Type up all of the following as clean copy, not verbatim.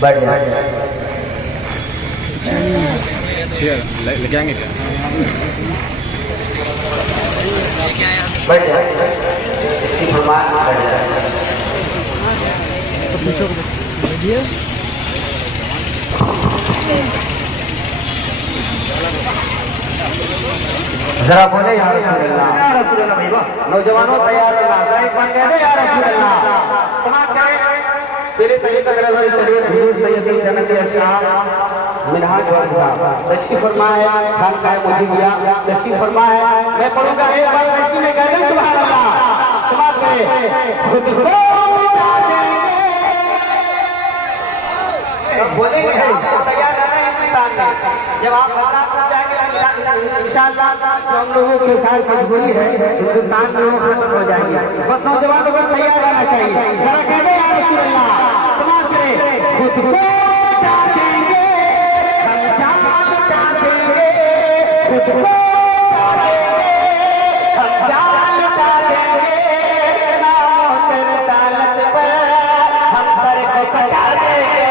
بیٹھ جائیں لے کے آئیں گے بیٹھ جائیں فرمان بیٹھ جائیں ذرا بولے یا رسول اللہ نوجوانوں تیار اللہ ایک بار کہہ دے یا رسول اللہ سماعت کریں تیرے طریقہ رضا شریف حضور سید جنت اشراف منہاج صاحب تشریف فرمایا خان قائم مجیبیا تشریف فرمایا میں پڑھوں گا ایک بار لڑکی میں کہہ دیں سبحان اللہ سماعت کریں خود کو مٹا دیں گے بولیں گے تیار رہنا ہندوستان میں جب آپ حضرات ہو جائیں گے انشاءاللہ تو ہم لوگوں کے ساتھ مجبوری ہے ہندوستان میں وہ ختم ہو جائیں گے بس نوجوانوں کو تیار رہنا چاہیے ذرا کہہ دیں یا رسول اللہ سماعت کریں خود کو مٹا دیں گے ہم جان مٹا دیں گے خود کو مٹا دیں گے ہم جان مٹا دیں گے نام تیرے رسالت پر ہم سر کو کٹا دیں گے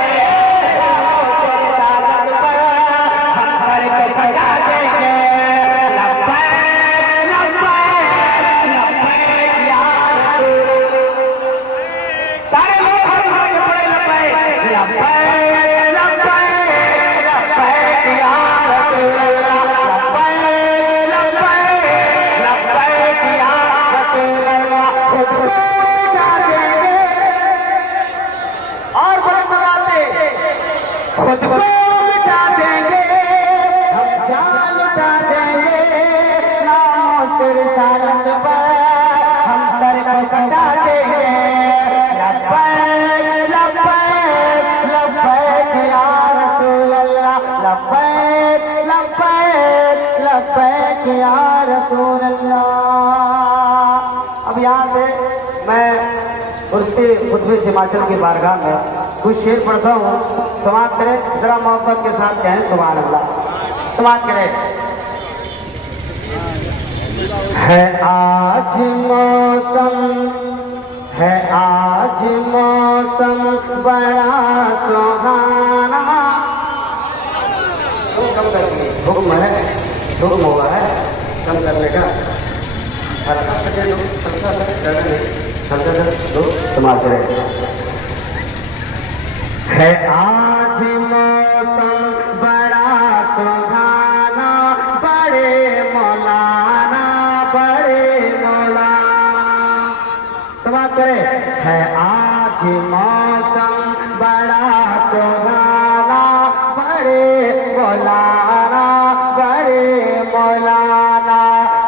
خود کو مٹا دیں گے ہم جان مٹا دیں گے نام تیرے رسالت پر ہم سر کو کٹا دیں گے لبیک لبیک لبیک یا رسول اللہ لبیک لبیک لبیک یا رسول اللہ اب یہاں سے میں اس کے خطبے ہماچل کی بارگاہ میں کچھ شعر پڑھتا ہوں سماعت کریں ذرا محبت کے ساتھ کہیں سبحان اللہ سماعت کریں ہے آج موسم ہے آج موسم بڑا سہانا کم کر کے حکم ہے حکم ہوا ہے کم کرنے کا سماعت کریں ہے آج موسم بڑا سہانا بڑے مولانا سماعت کریں ہے آج موسم بڑا سہانا بڑے مولانا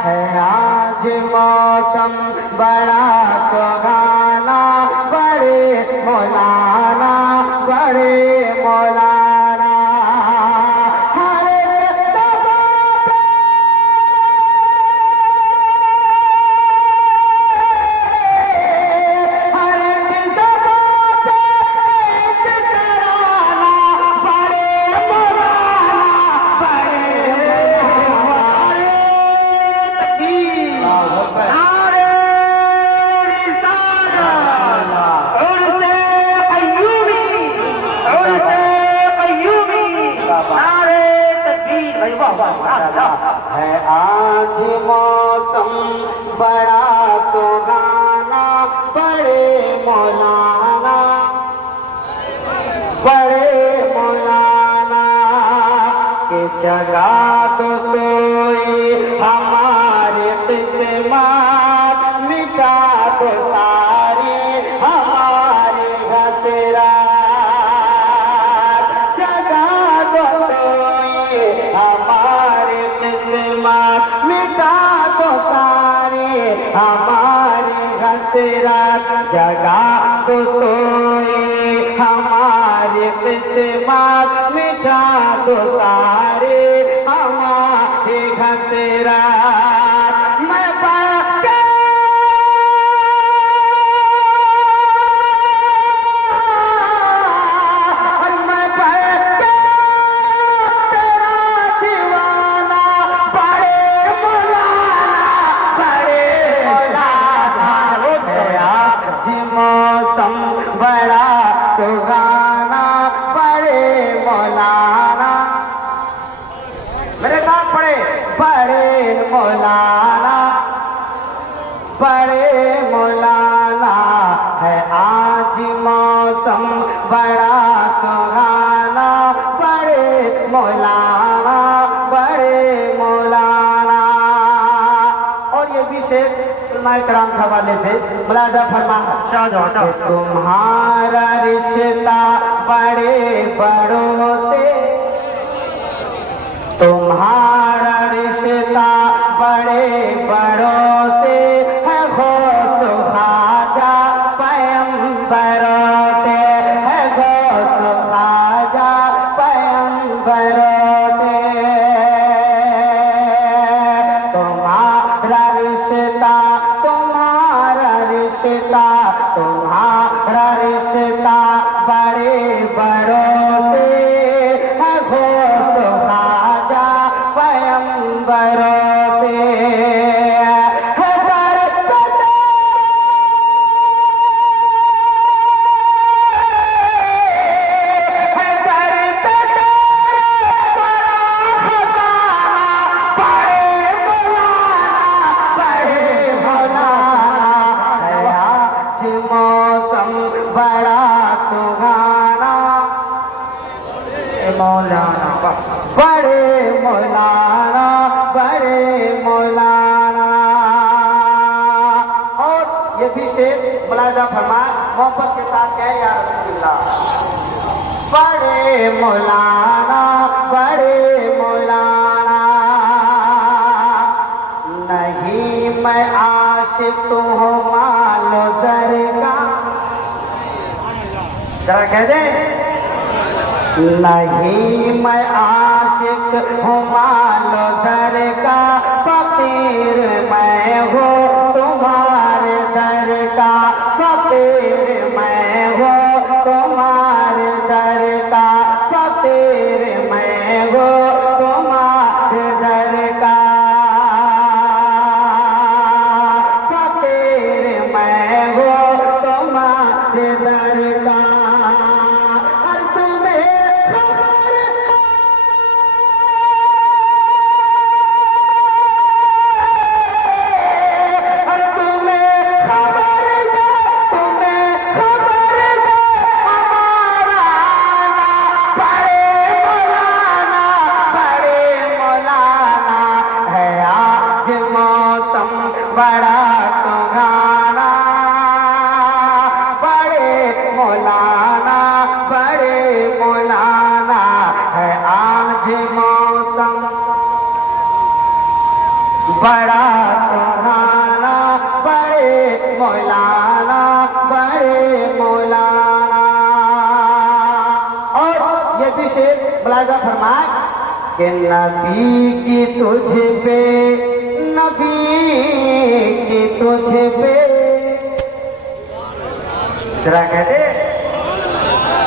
ہے آج موسم بڑا سہانا بڑے مولانا ہے آج موسم بڑا سہانا بڑے مولانا کہ جگہ تو سوئی ہمارے قسمت مٹا تو ساری ہمارے گھسرا جگہ تو سوئی ہمارے قسمت مٹا تو ساری ہمارے گھسرا جگہ تو سوئی ہماری قسمت مٹا دو سارے ہمارے خطرات میں پڑھ کے بڑے مولانا ہے آج موسم بڑا سہانا بڑے مولانا بڑے مولانا. اور یہ بھی شعر علماء کرام کے حوالے سے ملاحظہ فرمانا تمہارا رشتہ بڑے بڑوں سے تمہارا رشتہ بڑے بڑوں سے ہے غوث خواجہ پیغمبروں سے ہے غوث خواجہ پیغمبروں سے. تمہارا رشتہ تمہارا رشتہ تمہارا رشتہ بڑے بڑوں سے ہے غوث خواجہ پیغمبروں سے. بڑے مولانا بڑے مولانا. اور یہ بھی شعر ملاحظہ فرمائے محبت کے ساتھ کہے یا رسول اللہ. بڑے مولانا بڑے مولانا نہیں میں عاشق ہوں مال و زر کا. ذرا کہہ دیں نہیں میں عاشق ہوں مال و زر کا فقیر میں ہوں تمہارے در کا فقیر میں ہوں تمہارے در کا فقیر میں ہوں تمہارے در کا فقیر میں ہوں تمہارے در کا. بڑا سہانا بڑے مولانا بڑے مولانا ہے آج موسم بڑا سہانا بڑے مولانا بڑے مولانا. اور یہ بھی شعر ملاحظہ فرمائے کہ نبی کی تجھ پہ نبی کی تجھ پہ ذرا کہتے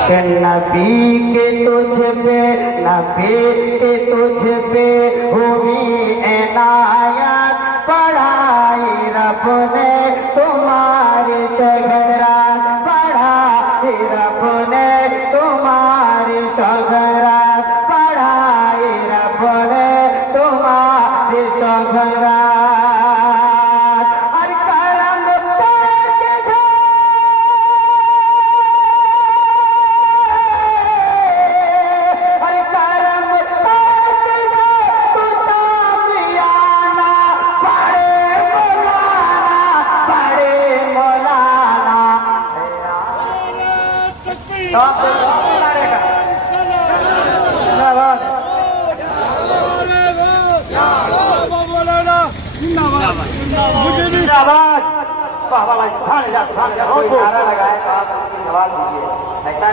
کہ نبی کے تجھ پہ نبی کے تجھ پہ ہوئی عنایت پڑھائی رب نے تمہاری شگرات پڑھائی رب نے تمہاری شگرات پڑھائی رب نے تمہاری شگرات. مجھے بھی آواز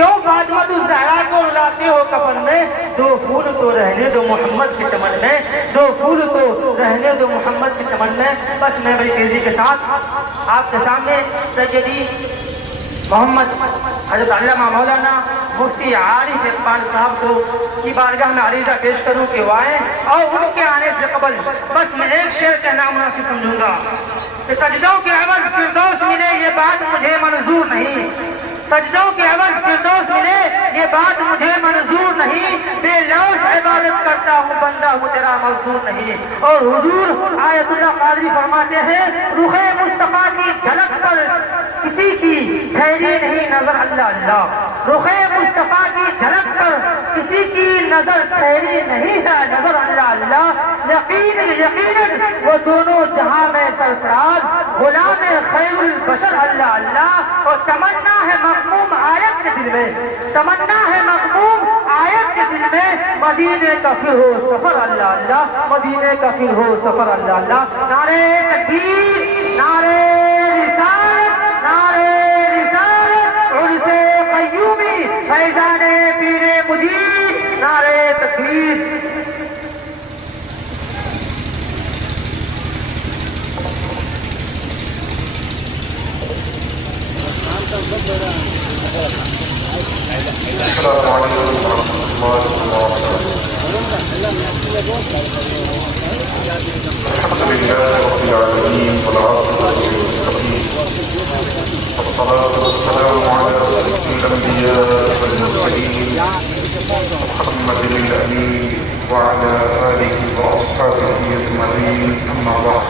کیوں فاطمہ الزہرا کو رلاتے ہو کفن میں؟ دو پھول تو رہنے دو محمد کے چمن میں، دو پھول تو رہنے دو محمد کے چمن میں۔ بس میں بڑی تیزی کے ساتھ آپ کے سامنے سیدی محمد حضرت علامہ مولانا مفتی عارف اقبال صاحب کو کی بارگاہ میں عریضہ پیش کروں کہ وہ آئیں، اور ان کے آنے سے قبل بس میں ایک شعر کہنا مناسب سمجھوں گا کہ سجدوں کے عوض فردوس ملے یہ بات مجھے منظور نہیں، سجدوں کے عوض فردوس ملے یہ بات مجھے منظور نہیں، بے لوث عبادت کرتا ہوں بندہ ہوں تیرا مزدور نہیں۔ اور حضور آیت اللہ قادری فرماتے ہیں رخ مصطفیٰ کی جھلک پر کسی کی ٹھہری نہیں نظر اللہ اللہ، رخ مصطفیٰ کی جھلک پر کسی کی نظر ٹھہری نہیں ہے نظر اللہ اللہ، یقیناً وہ دونوں جہاں میں سرفراز غلام خیر البشر اللہ اللہ۔ اور تمنا ہے مغموم آیت کے دل میں، تمنا ہے مغموم آیت کے دل میں، مدینے کا پھر ہو سفر اللہ اللہ، مدینے کا پھر ہو سفر اللہ اللہ۔ نعرے تکبیر، نعرے رسالت، نعرے رسالت، عرس قیومی، فیضان پیر مجید، نعرے تکبیر۔ السلام علیکم ورحمۃ اللہ وبرکاتہ۔ الحمد للہ رب العالمین والعاقبۃ للمتقین، والصلاة والسلام علی سید الانبیاء والمرسلین محمد الامین وعلی آلہ واصحابہ اجمعین، اما بعد۔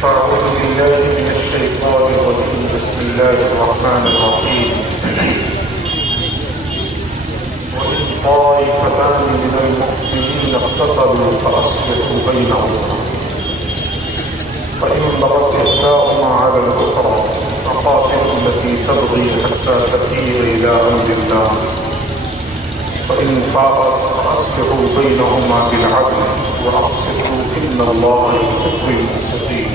فاعوذ باللہ من الشیطان الرجیم، بسم اللہ الرحمن الرحیم۔ وإن طائفتان من المؤمنين اقتتلوا فأصلحوا بينهما، فإن بغت إحداهما على الأخرى فقاتلوا التي تبغي حتى تفيء إلى أمر الله، فإن فاءت فأصلحوا بينهما بالعدل وأقسطوا إن الله يحب المقسطين،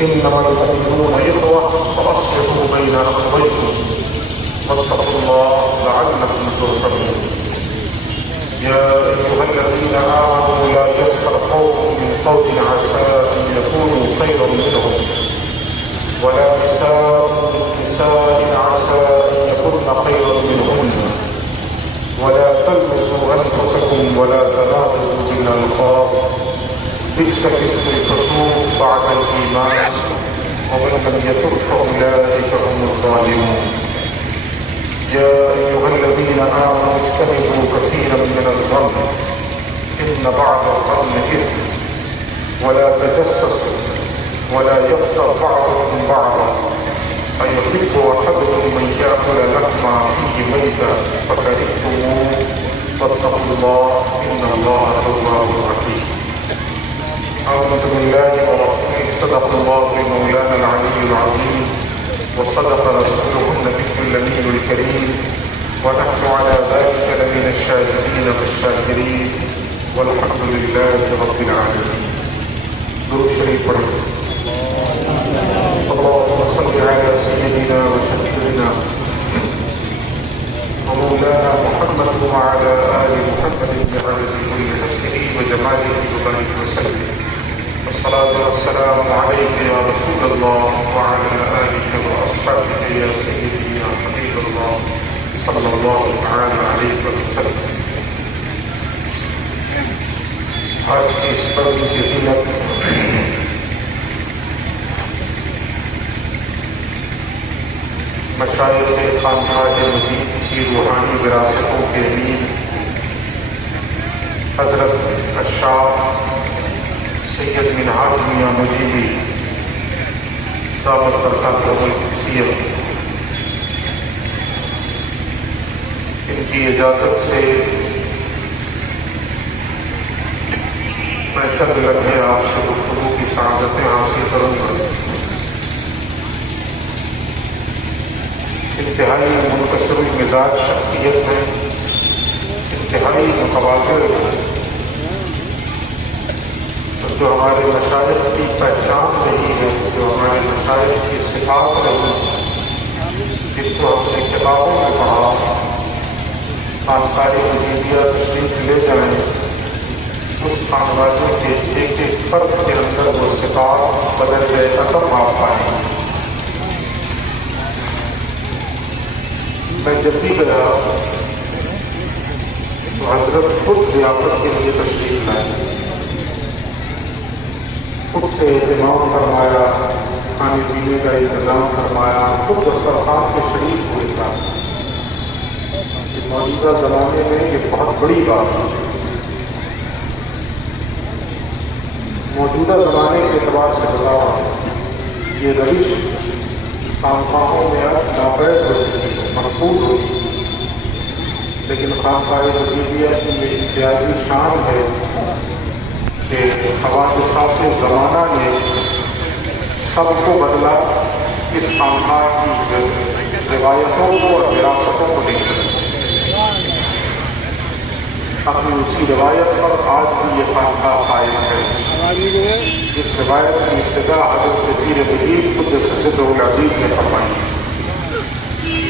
إنما المؤمنون إخوة فأصلحوا بين أخويكم واتقوا الله لعلكم ترحمون۔ يا أيها الذين آمنوا لا يسخر قوم من قوم عسى أن يكونوا خيرا منهم ولا نساء من نساء عسى أن يكن خيرا منهن ولا تلمزوا أنفسكم ولا تنابزوا بالألقاب، بئس الاسم الفسوق بعد الإيمان ومن لم يتب فأولئك هم الظالمون۔ يا أيها الذين آمنوا اجتنبوا كثيرا من الظن إن بعض الظن إثم ولا تجسسوا ولا يغتب بعضكم بعضا أيحب أحدكم من يأكل لحم أخيه ميتا فكرهتموه واتقوا الله إن الله تواب رحيم۔ أعوذ بالله ورسوله، صدق الله مولانا العلي العظيم وصدق رسوله النبي الأمين الكريم، ونحن على ذلك لمن الشاهدين والشاكرين، والحمد لله رب العالمين۔ درود شریف پڑھیں۔ اللهم صل على سيدنا وشفيعنا ومولانا محمد وعلى آل محمد بعدد كل حسنه وجماله وبارك وسلم۔ الصلاة والسلام عليك يا رسول الله وعلى آلك وأصحابك يا سيدي يا حبيب الله صلى الله تعالى عليه وسلم۔ آج کی اس پرو کی زینت مشائخ خانقاہ مجید کی روحانی وراثتوں کے امیر حضرت الشاہ سید منہاج میاں مجیبی دعوت برکاتہ القدسیہ، ان کی اجازت سے میں چند لمحے آپ سے گفتگو کی سعادتیں حاصل کروں گا۔ انتہائی منکسر المزاج شخصیت ہے، انتہائی متوازن، جو ہمارے مشائخ کی پہچان رہی ہے، جو ہمارے مشائخ کی صفات رہی، جس بدل گئے ختم آپ پائیں. میں جب بھی گیا تو حضرت خود ضیافت کے لیے تشریف لائے، خود سے اہتمام فرمایا، کھانے پینے کا انتظام فرمایا، خود دسترخوان کے شریک ہوئے تھا. موجودہ زمانے میں یہ بہت بڑی بات ہے. موجودہ زمانے کے اعتبار سے بتاؤ، یہ روش خانقاہوں میں اب ناپید ہو چکی ہے، محفوظ ہو چکی ہے. لیکن خانقاہ وجیدیہ کی یہ امتیازی شان ہے کہ حوادثات زمانہ نے سب کو بدلا، اس خانقاہ کی روایتوں کو اور وراثتوں کو نہیں بدلا. اپنی اسی روایت پر آج بھی یہ خانقاہ قائم ہے. اس روایت کی ابتدا حضرت پیر مجید قدس سرہ العزیز نے فرمائی.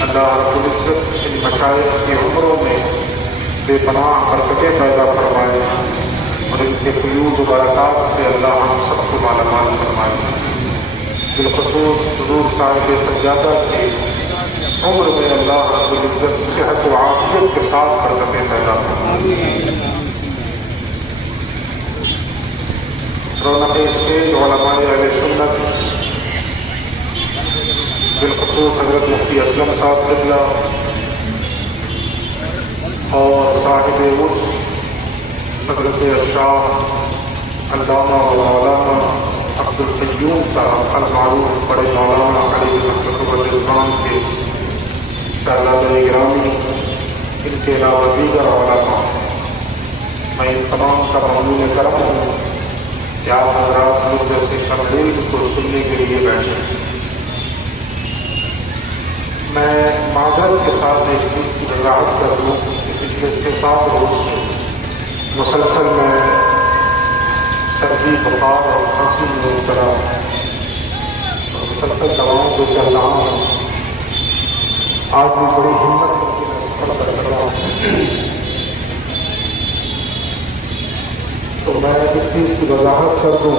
اللہ رب العزت ان مشائخ کی عمروں میں بے پناہ برکتیں پیدا فرمائے اور ان کے فیوض و برکات سے اللہ ہم سب کو مالا مال فرمائے. بالخصوص حضور صاحب سجادہ کی عمر میں اللہ رب العزت صحت و عافیت کے ساتھ برکتیں پیدا فرمائے. رونق اسٹیج علماء اہل سنت، بالخصوص حضرت مفتی اسلم صاحب قبلہ اور صاحب عرس حضرت اشراف علامہ و مولانا عبدالقیوم صاحب المعروف بڑے مولانا علی رضوان کے شہزادہ گرامی، ان کے علاوہ دیگر علماء، میں ان تمام کا ممنون کرم ہوں کہ آپ حضرات لوگ جیسے تقریر کو سننے کے لیے بیٹھے. میں معذرت کے ساتھ ایک چیز کی وضاحت کر دوں کہ پچھلے 6-7 روز سے مسلسل میں سردی، بخار اور کھانسی میں مبتلا اور مسلسل دواؤں کو چل رہا ہوں. آج بھی بڑی ہمت کر رہا ہوں. تو میں اس چیز کی وضاحت کر دوں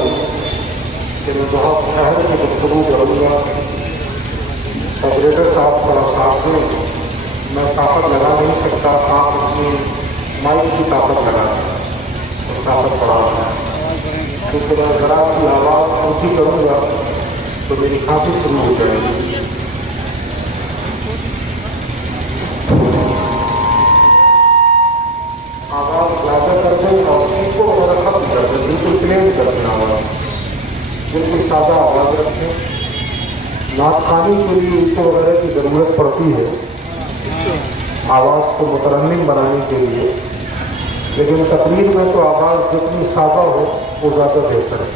کہ میں بہت ٹھہر کی گفتگو کروں گا. آپریٹر صاحب تھوڑا ساتھ دیں، میں طاقت لگا نہیں سکتا، آپ اپنی مائک کی طاقت لگا اور طاقت بڑھا. کیونکہ میں ذرا کی آواز اونچی کروں گا تو میری کھانسی شروع ہو جائے گی. آواز زیادہ کر دیں اور اس کو وغیرہ ختم کر دیں، بالکل پلین کر دیں. آواز بالکل سادہ آواز رکھیں. نعت خوانی کے لیے ایکو وغیرہ کی ضرورت پڑتی ہے آواز کو مترنم بنانے کے لیے، لیکن تقریر میں تو آواز جتنی سادہ ہو وہ زیادہ بہتر ہے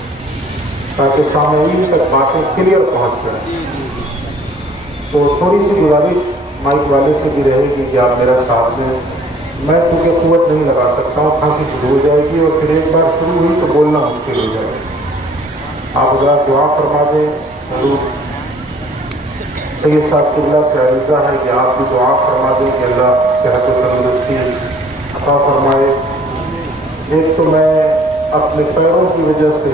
تاکہ سامعین تک باتیں کلیئر پہنچ جائیں. تو تھوڑی سی گزارش مائک والے سے بھی رہے گی کہ آپ میرا ساتھ دیں. میں کیونکہ قوت نہیں لگا سکتا ہوں، کھانسی شروع ہو جائے گی اور پھر ایک بار شروع ہوئی تو بولنا مشکل ہو جائے گا. آپ ذرا دعا فرما دیں. حضور سید صاحب قبلہ سے عریضہ ہے کہ آپ بھی دعا فرما دیں کہ اللہ صحت و تندرستی عطا فرمائے. ایک تو میں اپنے پیروں کی وجہ سے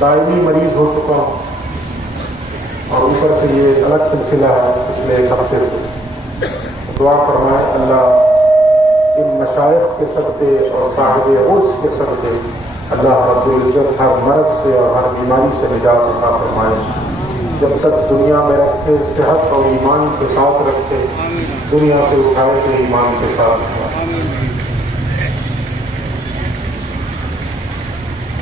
دائمی مریض ہو چکا ہوں اور اوپر سے یہ الگ سلسلہ ہے پچھلے 1 ہفتے سے. دعا فرمائے اللہ ان مشائخ کے صدقے اور صاحب عرس کے صدقے اللہ رب العزت ہر مرض سے اور ہر بیماری سے نجات عطا فرمائے. جب تک دنیا میں رکھے صحت اور ایمان کے ساتھ رکھے، دنیا سے اٹھائے تو ایمان کے ساتھ.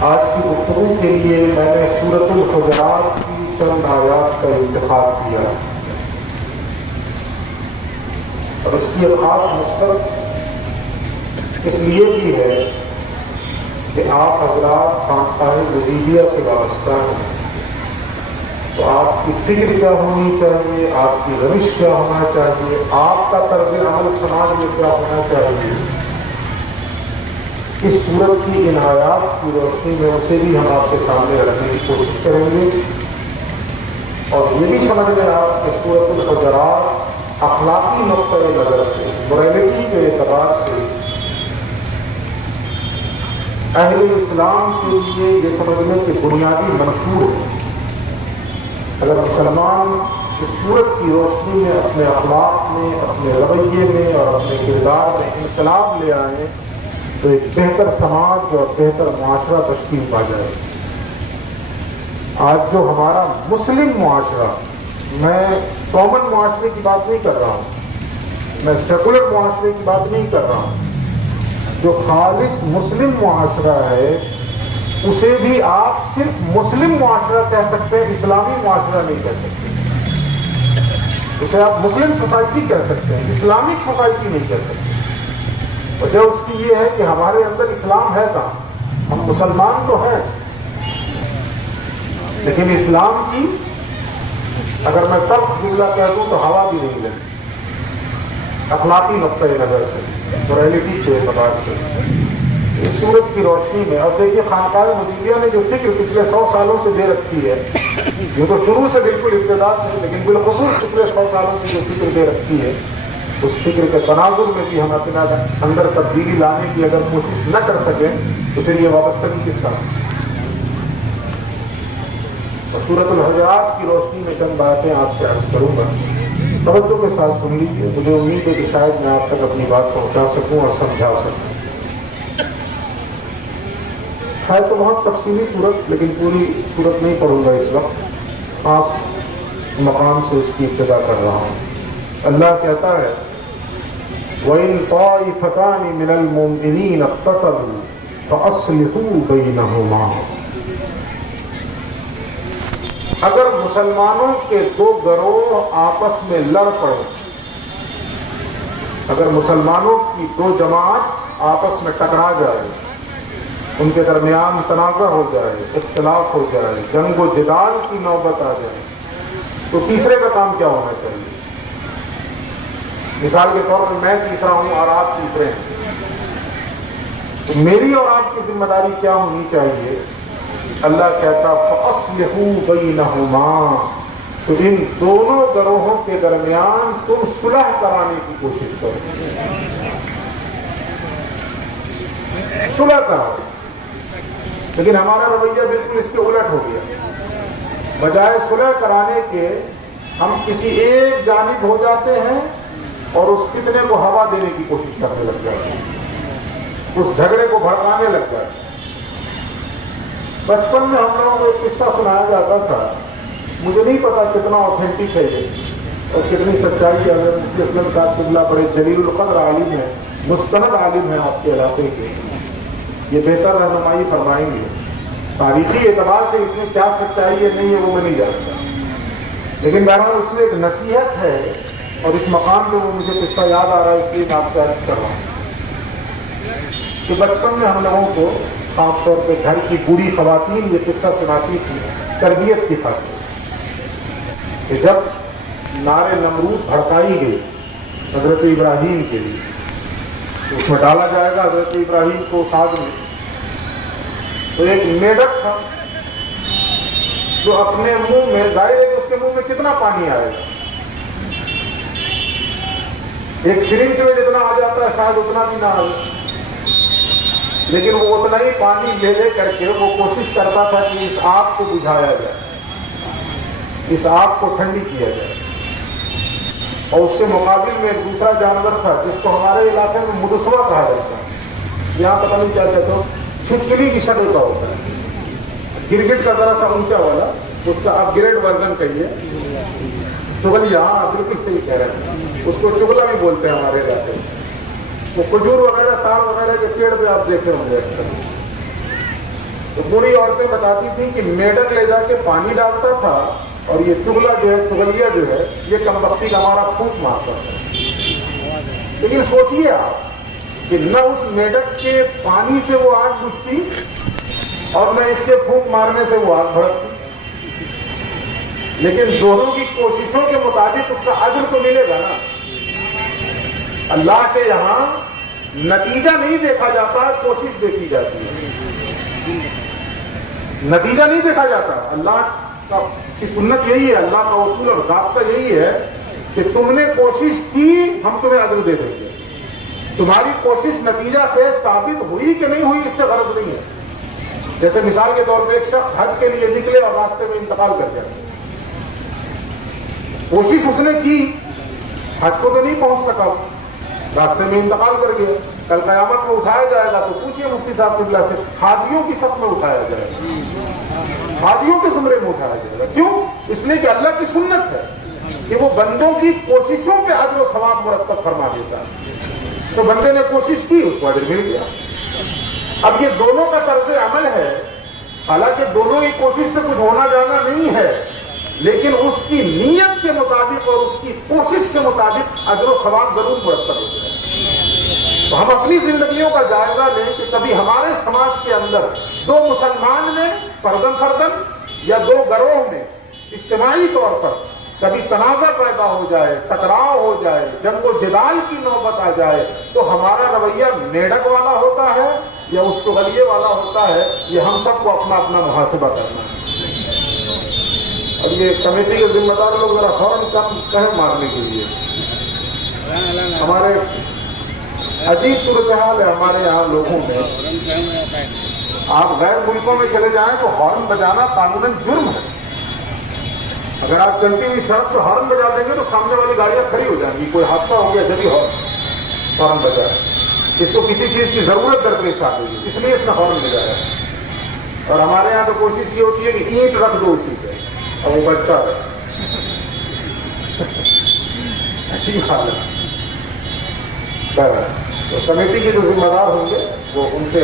آج کی گفتگو کے لیے میں نے سورۃ الحجرات کی چند آیات کا انتخاب کیا اور اس کی خاص نسبت اس لیے بھی ہے کہ آپ حضرات خانقاہ وجیدیہ سے وابستہ ہیں، تو آپ کی فکر کیا ہونی چاہیے، آپ کی روش کیا ہونا چاہیے، آپ کا طرز عمل سماج میں کیا ہونا چاہیے. اس صورت کی ان آیات کی روشنی میں اسے بھی ہم آپ کے سامنے رکھنے کی کوشش کریں گے اور یہ بھی سمجھ لیں آپ کہ سورۃ الحجرات اخلاقی نقطۂ نظر سے، morality کے اعتبار سے اہل اسلام کے لیے یہ سمجھنے کی بنیادی منشور ہے اگر مسلمان اس صورت کی روشنی میں اپنے اخلاق میں، اپنے رویے میں اور اپنے کردار میں انقلاب لے آئے تو ایک بہتر سماج اور بہتر معاشرہ تشکیل پا جائے۔ آج جو ہمارا مسلم معاشرہ، میں کامن معاشرے کی بات نہیں کر رہا ہوں، میں سیکولر معاشرے کی بات نہیں کر رہا ہوں، جو خالص مسلم معاشرہ ہے اسے بھی آپ صرف مسلم معاشرہ کہہ سکتے ہیں، اسلامی معاشرہ نہیں کہہ سکتے۔ اسے آپ مسلم سوسائٹی کہہ سکتے ہیں، اسلامک سوسائٹی نہیں کہہ سکتے۔ وجہ اس کی یہ ہے کہ ہمارے اندر اسلام ہے کہاں؟ ہم مسلمان تو ہیں، لیکن اسلام کی اگر میں تلخ جملہ کہہ دوں تو ہوا بھی نہیں لگتی، اخلاقی نقطۂ نظر سے، مورالٹی کے اعتبار سے۔ اس صورت کی روشنی میں اب دیکھیے خانقاہ مجیدیہ نے جو فکر پچھلے 100 سالوں سے دے رکھی ہے، یہ تو شروع سے بالکل ابتدا سے، لیکن بالخصوص پچھلے 100 سالوں کی جو فکر دے رکھی ہے، اس فکر کے تناظر میں بھی ہم اپنا اندر تبدیلی لانے کی اگر کوشش نہ کر سکیں تو پھر یہ وابستگی کس کا؟ اور سورۃ الحجرات کی روشنی میں چند باتیں آپ سے عرض کروں گا، توجہ کے ساتھ سن لیجیے، مجھے امید ہے کہ شاید میں آپ تک اپنی بات پہنچا سکوں اور سمجھا سکوں۔ ہے تو بہت تفصیلی صورت، لیکن پوری صورت نہیں پڑھوں گا اس وقت، خاص مقام سے اس کی ابتدا کر رہا ہوں۔ اللہ کہتا ہے وَإِن طَائِفَتَانِ مِنَ الْمُؤْمِنِينَ اقْتَتَلُوا فَأَصْلِحُوا بَيْنَهُمَا۔ اگر مسلمانوں کے دو گروہ آپس میں لڑ پڑے، اگر مسلمانوں کی دو جماعت آپس میں ٹکرا جائے، ان کے درمیان تنازع ہو جائے، اختلاف ہو جائے، جنگ و جدال کی نوبت آ جائے، تو تیسرے کا کام کیا ہونا چاہیے؟ مثال کے طور پر میں تیسرا ہوں اور آپ تیسرے ہیں، تو میری اور آپ کی ذمہ داری کیا ہونی چاہیے؟ اللہ کہتا فَأَصْلِحُوا بَيْنَهُمَا، تو ان دونوں گروہوں کے درمیان تم صلح کرانے کی کوشش کرو، صلح کرو۔ لیکن ہمارا رویہ بالکل اس کے الٹ ہو گیا، بجائے صلح کرانے کے ہم کسی ایک جانب ہو جاتے ہیں اور اس فتنے کو ہوا دینے کی کوشش کرنے لگ جاتے ہیں، اس جھگڑے کو بھڑکانے لگ جاتے ہیں۔ بچپن میں ہم لوگوں کو ایک قصہ سنایا جاتا تھا، مجھے نہیں پتا کتنا اوتھینٹک ہے یہ اور کتنی سچائی ہے۔ مفتی اسلم صاحب قبلہ بڑے جلیل القدر عالم ہیں، مستند عالم ہیں آپ کے علاقے کے، یہ بہتر رہنمائی فرمائیں گے۔ تاریخی اعتبار سے اس میں کیا سچائی ہے نہیں ہے وہ میں نہیں جانتا، لیکن بہرحال اس میں ایک نصیحت ہے اور اس مقام پہ وہ مجھے قصہ یاد آ رہا ہے، اس لیے میں آپ سے عرض کر رہا ہوں کہ بچپن میں ہم لوگوں کو خاص طور پہ گھر کی بوڑھی خواتین یہ قصہ سناتی تھی تربیت کی خاطر، کہ جب نار نمرود بھڑکائی گئی حضرت ابراہیم کے لیے، تو اس میں ڈالا جائے گا حضرت ابراہیم کو اس آگ میں، تو ایک میڈک تھا جو اپنے منہ میں، ظاہر ہے کہ اس کے منہ میں کتنا پانی آئے گا، ایک سرنج میں جتنا آ جاتا ہے شاید اتنا بھی نہ آئے، لیکن وہ اتنا ہی پانی لے لے کر کے وہ کوشش کرتا تھا کہ اس آگ کو بجھایا جائے، اس آگ کو ٹھنڈی کیا جائے۔ اور اس کے مقابل میں ایک دوسرا جانور تھا جس کو ہمارے علاقے میں مدسوا کہا جاتا ہے، یہاں پتہ نہیں کیا کہتے ہو، چھپکلی کی شکل کا ہوتا ہے، گرگٹ کا ذرا سا اونچا والا، اس کا اپ گریڈ ورژن کہیے، چگلیا، ہاں بالکل صحیح کہہ رہے ہیں، اس کو چگلا بھی بولتے ہیں ہمارے علاقے میں۔ وہ کھجور وغیرہ تار وغیرہ کے پیڑ پہ آپ دیکھے ہوں گے اکثر، تو بوڑھی عورتیں بتاتی تھیں کہ میڈک لے جا کے پانی ڈالتا تھا اور یہ چگلا جو ہے، چگلیا جو ہے، یہ کمبختی کا ہمارا پھونک مارتا تھا۔ لیکن سوچیے آپ کہ نہ اس میڈک کے پانی سے وہ آگ بجھتی اور نہ اس کے پھونک مارنے سے وہ آگ بھڑکتی، لیکن دونوں کی کوششوں کے مطابق اس کا اجر تو ملے گا نا۔ اللہ کے یہاں نتیجہ نہیں دیکھا جاتا، کوشش دیکھی جاتی ہے، نتیجہ نہیں دیکھا جاتا۔ اللہ کی سنت یہی ہے، اللہ کا اصول اور ضابطہ یہی ہے کہ تم نے کوشش کی، ہم تمہیں اجر دے دیں گے۔ تمہاری کوشش نتیجہ خیز ثابت ہوئی کہ نہیں ہوئی اس سے غرض نہیں ہے. جیسے مثال کے طور پہ ایک شخص حج کے لیے نکلے اور راستے میں انتقال کر جائے. کوشش اس نے کی، حج کو تو نہیں پہنچ سکا، راستے میں انتقال کر گیا. کل قیامت میں اٹھایا جائے گا تو پوچھئے مفتی صاحب قبلہ سے، حاجیوں کی صف میں اٹھایا جائے گا، حاجیوں کے زمرے میں اٹھایا جائے گا. کیوں؟ اس لیے کہ اللہ کی سنت ہے کہ وہ بندوں کی کوششوں پہ اجر و ثواب مرتب فرما دیتا ہے. تو بندے نے کوشش کی، اس کو اجر مل گیا. اب یہ دونوں کا طرز عمل ہے، حالانکہ دونوں کی کوشش سے کچھ ہونا جانا نہیں ہے، لیکن اس کی نیت کے مطابق اور اس کی کوشش کے مطابق اجر و ثواب ضرور مرتب ہو جائے. تو ہم اپنی زندگیوں کا جائزہ لیں کہ کبھی ہمارے سماج کے اندر دو مسلمان میں فردن فردن یا دو گروہ میں اجتماعی طور پر کبھی تنازع پیدا ہو جائے، ٹکراؤ ہو جائے، جنگ و جدال کی نوبت آ جائے تو ہمارا رویہ میڈک والا ہوتا ہے یا اس کو غلیے والا ہوتا ہے، یہ ہم سب کو اپنا اپنا محاسبہ کرنا ہے. اب یہ کمیٹی کے ذمہ دار لوگ ذرا فوراً کم کہیں مارنے کے لیے. ہمارے عجیب صورتحال ہے ہمارے یہاں لوگوں میں. آپ غیر ملکوں میں چلے جائیں تو ہارن بجانا قانوناً جرم ہے. اگر آپ چلتی ہوئی سڑک پر ہارن بجا دیں گے تو سامنے والی گاڑیاں کھڑی ہو جائیں گی. کوئی حادثہ ہو گیا جبھی ہارن بجائے، اس کو کسی چیز کی ضرورت درپیش آ گئی اس لیے اس نے ہارن بجایا. اور ہمارے یہاں تو کوشش یہ ہوتی ہے کہ اینٹ رکھ دو اسی پہ اور وہ بچتا ہے. ایسی حالت. تو کمیٹی کے جو ذمہ دار ہوں گے وہ ان سے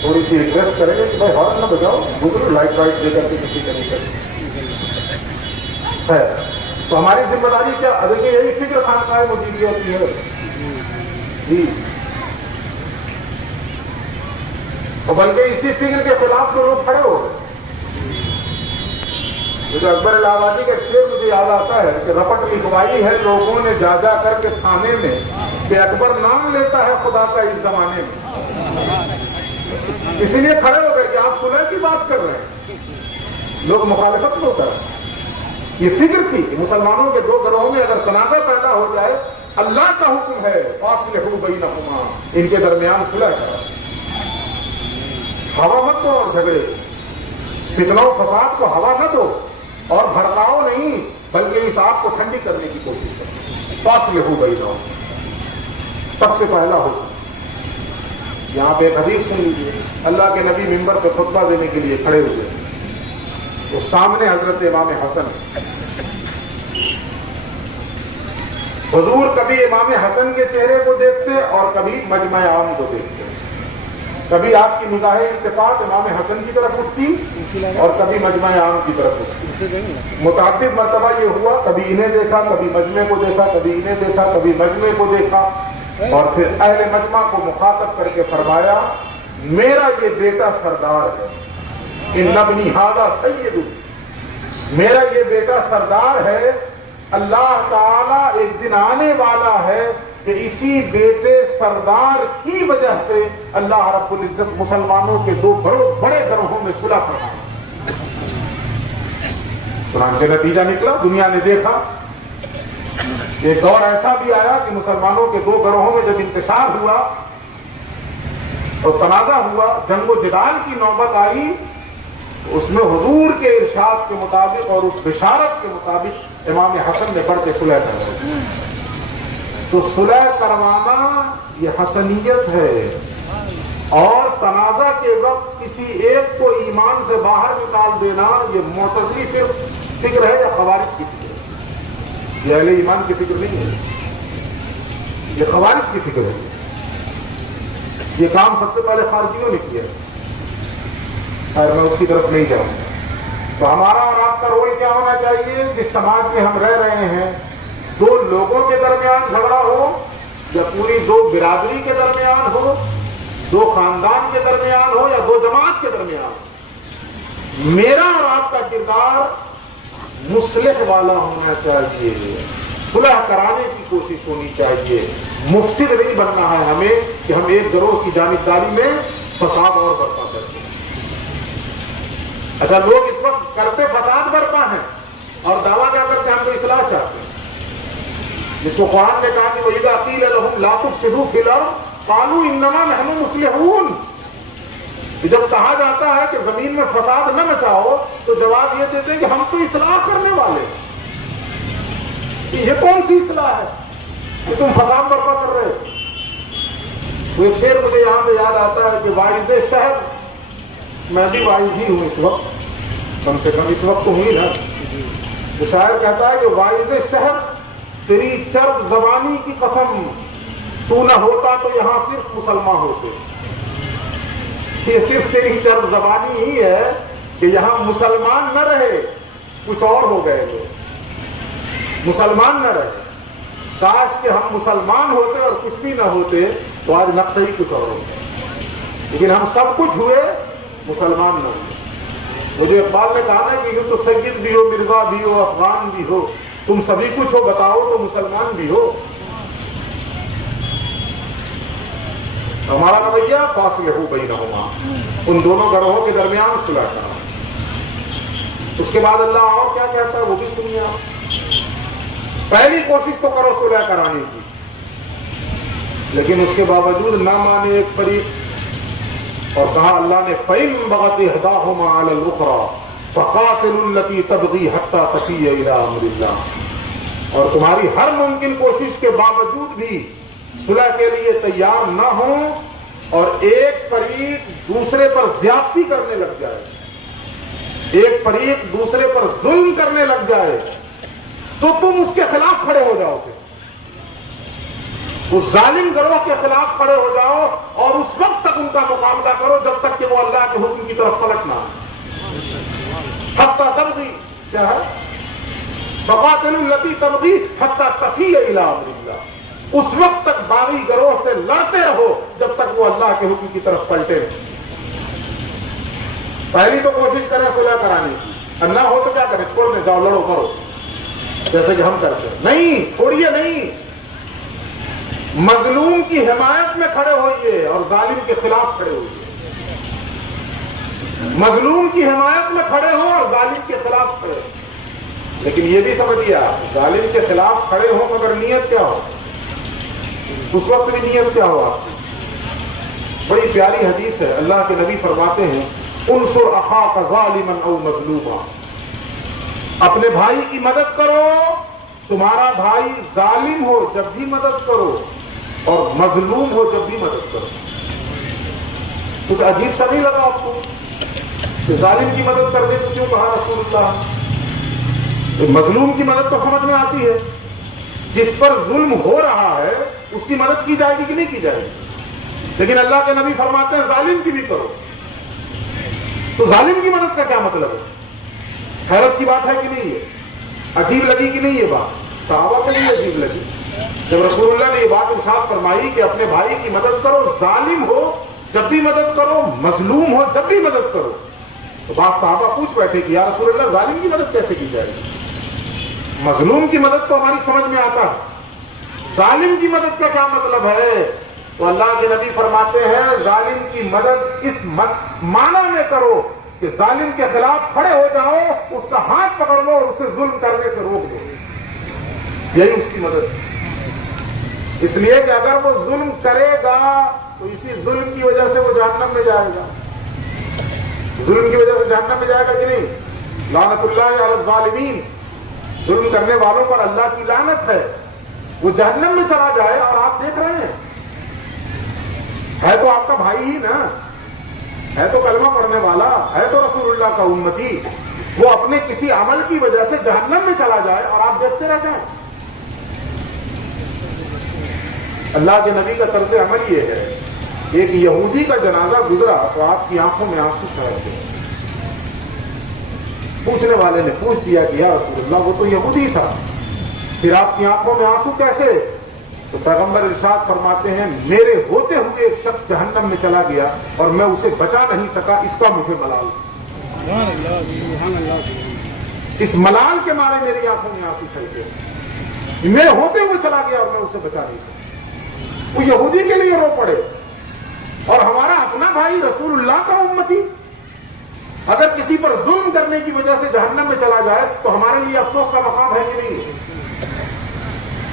تھوڑی سی ریکویسٹ کریں گے کہ بھائی ہارن نہ بجاؤ، گزرو لائٹ وائٹ دے کر کے کسی کا نہیں کریں. تو ہماری ذمہ داری کیا؟ دیکھیے یہی فکر خانقاہ مدیریت کی ہے جی، اور بلکہ اسی فکر کے خلاف تو لوگ کھڑے ہو گئے. جو اکبر الہ آبادی کا شعر مجھے یاد آتا ہے کہ رپٹ لکھوائی ہے لوگوں نے جا جا کر کے تھانے میں کہ اکبر نام لیتا ہے خدا کا اس زمانے میں. اسی لیے کھڑے ہو گئے کہ آپ صلح کی بات کر رہے ہیں، لوگ مخالفت کیوں کر رہے ہیں. یہ فکر تھی کہ مسلمانوں کے دو گروہوں میں اگر تنازع پیدا ہو جائے، اللہ کا حکم ہے فاصلحوا بینہما، ان کے درمیان صلح کرو. ہوا مت دو اور جھگڑے، فتنہ و فساد کو ہوا نہ دو اور بھڑکاؤ نہیں، بلکہ اس آگ کو ٹھنڈی کرنے کی کوشش کرو. فاصلحوا بینہما سب سے پہلا حکم. یہاں پہ ایک حدیث سن لیجیے. اللہ کے نبی منبر پہ خطبہ دینے کے لیے کھڑے ہوئے تو سامنے حضرت امام حسن. حضور کبھی امام حسن کے چہرے کو دیکھتے اور کبھی مجمع عام کو دیکھتے. کبھی آپ کی نگاہ التفات امام حسن کی طرف اٹھتی اور کبھی مجمع عام کی طرف اٹھتی. متعدد مرتبہ یہ ہوا، کبھی انہیں دیکھا، کبھی مجمع کو دیکھا، کبھی انہیں دیکھا، کبھی مجمع کو دیکھا، اور پھر اہل مجمع کو مخاطب کر کے فرمایا میرا یہ بیٹا سردار ہے، ان ابنی ھذا سید، میرا یہ بیٹا سردار ہے. اللہ تعالیٰ ایک دن آنے والا ہے کہ اسی بیٹے سردار کی وجہ سے اللہ رب العزت مسلمانوں کے دو بڑے گروہوں میں صلح فرمائے. چنانچہ نتیجہ نکلا، دنیا نے دیکھا. ایک دور ایسا بھی آیا کہ مسلمانوں کے دو گروہوں میں جب انتشار ہوا اور تنازع ہوا، جنگ و جدال کی نوبت آئی، اس میں حضور کے ارشاد کے مطابق اور اس بشارت کے مطابق امام حسن نے بڑھ کے صلح کروائی. تو صلح کروانا یہ حسنیت ہے، اور تنازع کے وقت کسی ایک کو ایمان سے باہر نکال دینا یہ معتزلی فکر ہے یا خوارج کی فکر ہے؟ یہ اہل ایمان کی فکر نہیں ہے، یہ خوارج کی فکر ہے. یہ کام سب سے پہلے خارجیوں نے کیا. اور میں اس کی طرف نہیں جاؤں. تو ہمارا اور آپ کا رول کیا ہونا چاہیے؟ جس سماج میں ہم رہ رہے ہیں، دو لوگوں کے درمیان جھگڑا ہو یا پوری دو برادری کے درمیان ہو، دو خاندان کے درمیان ہو یا دو جماعت کے درمیان ہو، میرا اور آپ کا کردار مصلح والا ہونا چاہیے، صلح کرانے کی کوشش ہونی چاہیے. مفسد نہیں بننا ہے ہمیں کہ ہم ایک گروہ کی جانبداری میں فساد اور برپا کرتے ہیں. اچھا، لوگ اس وقت کرتے فساد برپا ہیں اور دعویٰ کیا کرتے ہیں ہم تو اصلاح چاہتے ہیں. جس کو قرآن نے کہا کہ وَإِذَا قِيلَ لَهُمْ لَا تُفْسِدُوا فِي الْأَرْضِ قَالُوا إِنَّمَا نَحْنُ مُصْلِحُونَ، کہ جب کہا جاتا ہے کہ زمین میں فساد نہ مچاؤ تو جواب یہ دیتے ہیں کہ ہم تو اصلاح کرنے والے ہیں۔ یہ کون سی اصلاح ہے کہ تم فساد برپا کر رہے ہو؟ تو ایک شعر مجھے یہاں پہ یاد آتا ہے کہ واعظ شہر، میں بھی واعظ ہی ہوں اس وقت، کم سے کم اس وقت تو ہوئی نا۔ تو شاعر کہتا ہے کہ واعظ شہر تیری چرب زبانی کی قسم، تو نہ ہوتا تو یہاں صرف مسلمان ہوتے۔ یہ صرف تیری چرب زبانی ہی ہے کہ یہاں مسلمان نہ رہے، کچھ اور ہو گئے لوگ، مسلمان نہ رہے۔ کاش کہ ہم مسلمان ہوتے اور کچھ بھی نہ ہوتے تو آج نقشہ ہی کچھ اور ہوتا، لیکن ہم سب کچھ ہوئے، مسلمان نہ ہوئے۔ مجھے اقبال نے کہا نا کہ تو سید بھی ہو، مرزا بھی ہو، افغان بھی ہو، تم سبھی کچھ ہو، بتاؤ تو مسلمان بھی ہو۔ ہمارا رویہ فاصلے ہو بینہما، ان دونوں گروہوں کے درمیان صلح کرنا۔ اس کے بعد اللہ اور کیا کہتا ہے وہ بھی سنیے آپ۔ پہلی کوشش تو کرو صلح کرانے کی، لیکن اس کے باوجود نہ مانے ایک فریق، اور کہا اللہ نے فَإِن بَغَتْ إِحْدَاهُمَا عَلَى الْأُخْرَى فَقَاتِلُوا الَّتِي تَبْغِي حَتَّى تَفِيَّ إِلَىٰ أَمْرِ اللَّهِ، اور تمہاری ہر ممکن کوشش کے باوجود بھی صلح کے لیے تیار نہ ہوں اور ایک فریق دوسرے پر زیادتی کرنے لگ جائے، ایک فریق دوسرے پر ظلم کرنے لگ جائے، تو تم اس کے خلاف کھڑے ہو جاؤ گے، اس ظالم گروہ کے خلاف کھڑے ہو جاؤ اور اس وقت تک ان کا مقابلہ کرو جب تک کہ وہ اللہ کے حکم کی طرف پلٹ نہ آئے۔ حتیٰ تبغی کیا ہے؟ فقاتلوا التی تبغی حتیٰ تفیء الی امر اللہ، اس وقت تک باغی گروہ سے لڑتے رہو جب تک وہ اللہ کے حکم کی طرف پلٹے۔ پہلی تو کوشش کریں صلح کرانے کی، اور نہ ہو تو کیا کریں؟ چھوڑ دیں، جاؤ لڑو کرو، جیسے کہ ہم کرتے ہیں۔ نہیں، چھوڑیے نہیں، مظلوم کی حمایت میں کھڑے ہوئیے اور ظالم کے خلاف کھڑے ہوئیے، مظلوم کی حمایت میں کھڑے ہو اور ظالم کے خلاف کھڑے ہو۔ لیکن یہ بھی سمجھیے آپ، ظالم کے خلاف کھڑے ہو مگر نیت کیا ہو؟ اس وقت بھی نیت کیا ہو آپ کی؟ بڑی پیاری حدیث ہے، اللہ کے نبی فرماتے ہیں انصر اخاک ظالما او مظلوما، اپنے بھائی کی مدد کرو، تمہارا بھائی ظالم ہو جب بھی مدد کرو اور مظلوم ہو جب بھی مدد کرو۔ کچھ عجیب سا نہیں لگا آپ کو کہ ظالم کی مدد کرنے کو کیوں کہا رسول اللہ؟ مظلوم کی مدد تو سمجھ میں آتی ہے، جس پر ظلم ہو رہا ہے اس کی مدد کی جائے گی کہ نہیں کی جائے گی، لیکن اللہ کے نبی فرماتے ہیں ظالم کی بھی کرو۔ تو ظالم کی مدد کا کیا مطلب ہے؟ حیرت کی بات ہے کہ نہیں؟ ہے عجیب لگی کہ نہیں یہ بات؟ صحابہ کو بھی عجیب لگی جب رسول اللہ نے یہ بات ارشاد فرمائی کہ اپنے بھائی کی مدد کرو، ظالم ہو جب بھی مدد کرو، مظلوم ہو جب بھی مدد کرو۔ تو بعض صحابہ پوچھ بیٹھے کہ یا رسول اللہ ظالم کی مدد کیسے کی جائے گی؟ مظلوم کی مدد تو ہماری سمجھ میں آتا ہے، ظالم کی مدد کا کیا مطلب ہے؟ تو اللہ کے نبی فرماتے ہیں ظالم کی مدد اس معنی میں کرو کہ ظالم کے خلاف کھڑے ہو جاؤ، اس کا ہاتھ پکڑ لو اور اسے ظلم کرنے سے روک دو، یہی اس کی مدد ہے۔ اس لیے کہ اگر وہ ظلم کرے گا تو اسی ظلم کی وجہ سے وہ جہنم میں جائے گا، ظلم کی وجہ سے جہنم میں جائے گا کہ نہیں؟ لعنت اللہ علی الظالمین، ظلم کرنے والوں پر اللہ کی لعنت ہے، وہ جہنم میں چلا جائے۔ اور آپ دیکھ رہے ہیں ہے تو آپ کا بھائی ہی نا، ہے تو کلمہ پڑھنے والا، ہے تو رسول اللہ کا امتی، وہ اپنے کسی عمل کی وجہ سے جہنم میں چلا جائے اور آپ دیکھتے رہ جائیں۔ اللہ کے نبی کا طرز عمل یہ ہے، ایک یہودی کا جنازہ گزرا تو آپ کی آنکھوں میں آنسو چھا گئے۔ پوچھنے والے نے پوچھ دیا کہ یا رسول اللہ وہ تو یہودی تھا، پھر آپ کی آنکھوں میں آنسو کیسے؟ تو پیغمبر ارشاد فرماتے ہیں میرے ہوتے ہوئے ایک شخص جہنم میں چلا گیا اور میں اسے بچا نہیں سکا، اس کا مجھے ملال، اس ملال کے مارے میری آنکھوں میں آنسو چل گئے، میرے ہوتے ہوئے چلا گیا اور میں اسے بچا نہیں سکا۔ وہ یہودی کے لیے رو پڑے اور ہمارا اپنا بھائی رسول اللہ کا امتی اگر کسی پر ظلم کرنے کی وجہ سے جہنم میں چلا جائے تو ہمارے لیے افسوس کا مقام ہے کہ نہیں؟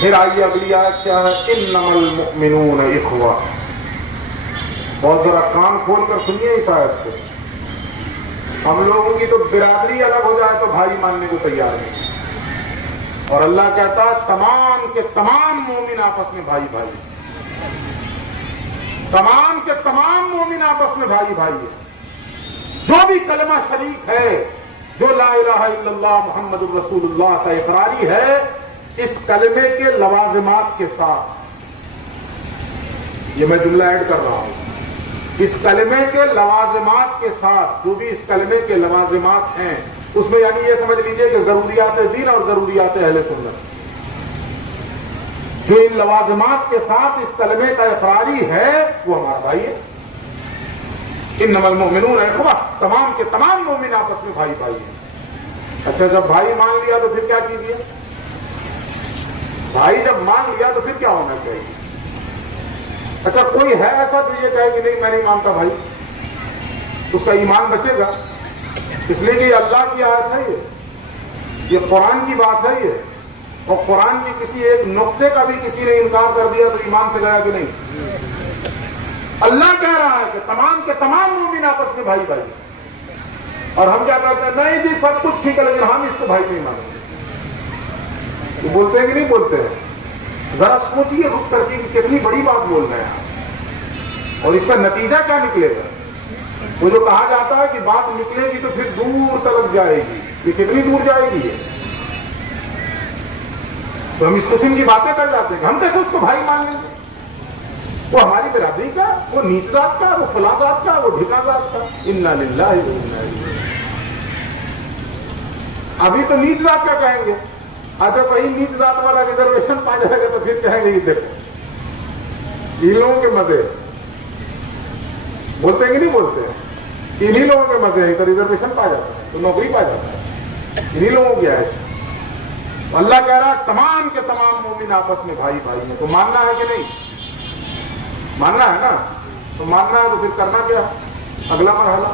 پھر آئیے اگلی آیت کیا ہے؟ انما المؤمنون اخوہ. بہت ذرا کان کھول کر سنیے اس آیت سے. ہم لوگوں کی تو برادری الگ ہو جائے تو بھائی ماننے کو تیار نہیں، اور اللہ کہتا ہے تمام کے تمام مومن آپس میں بھائی بھائی، تمام کے تمام مومن آپس میں بھائی بھائی ہے. جو بھی کلمہ شریک ہے، جو لا الہ الا اللہ محمد الرسول اللہ کا اقراری ہے، اس کلمے کے لوازمات کے ساتھ، یہ میں جملہ ایڈ کر رہا ہوں، اس کلمے کے لوازمات کے ساتھ، جو بھی اس کلمے کے لوازمات ہیں، اس میں یعنی یہ سمجھ لیجئے کہ ضروریات دین اور ضروریات اہل سنت، جو ان لوازمات کے ساتھ اس کلمے کا اقراری ہے وہ ہمارا بھائی ہے. انما المؤمنون اخوہ، تمام کے تمام مومن آپس میں بھائی بھائی ہیں. اچھا جب بھائی مان لیا تو پھر کیا کیجیے؟ بھائی جب مان لیا تو پھر کیا ہونا چاہیے؟ اچھا کوئی ہے ایسا جو یہ کہے کہ نہیں میں نہیں مانتا بھائی، اس کا ایمان بچے گا؟ اس لیے کہ یہ اللہ کی آیت ہے، یہ قرآن کی بات ہے یہ، اور قرآن کی کسی ایک نقطے کا بھی کسی نے انکار کر دیا تو ایمان سے گیا کہ نہیں؟ اللہ کہہ رہا ہے کہ تمام کے تمام مومن آپس میں بھائی بھائی، اور ہم کیا کہتے ہیں؟ نہیں جی سب کچھ ٹھیک ہے لیکن ہم اس کو بھائی نہیں مانیں گے. بولتے ہیں کہ نہیں بولتے ہیں؟ ذرا سوچیے رک کر کے کتنی بڑی بات بول رہے ہیں آپ، اور اس کا نتیجہ کیا نکلے گا؟ وہ جو کہا جاتا ہے کہ بات نکلے گی تو پھر دور تلک جائے گی، یہ کتنی دور جائے گی یہ؟ تو ہم اس قسم کی باتیں کر جاتے ہیں، ہم کیسے اس کو بھائی مان لیں گے؟ وہ ہماری برادری کا، وہ نیچ ذات کا، وہ فلاں ذات کا، وہ ڈھکا ذات کا. انا للہ و انا الیہ. ابھی تو نیچ ذات کا کہیں گے، اچھا وہی نیچ ذات والا ریزرویشن پا جائے گا تو پھر کہیں گے یہ دیکھو ان لوگوں کے مزے. بولتے ہیں کہ نہیں بولتے ہیں؟ انہی لوگوں کے مزے ہیں تو ریزرویشن پا جاتا ہے، تو نوکری پا جاتا ہے، انہی لوگوں کی ہے. اللہ کہہ رہا ہے تمام کے تمام مومن آپس میں بھائی بھائی ہیں. تو ماننا ہے کہ نہیں؟ ماننا ہے نا؟ تو ماننا ہے تو پھر کرنا کیا؟ اگلا مرحلہ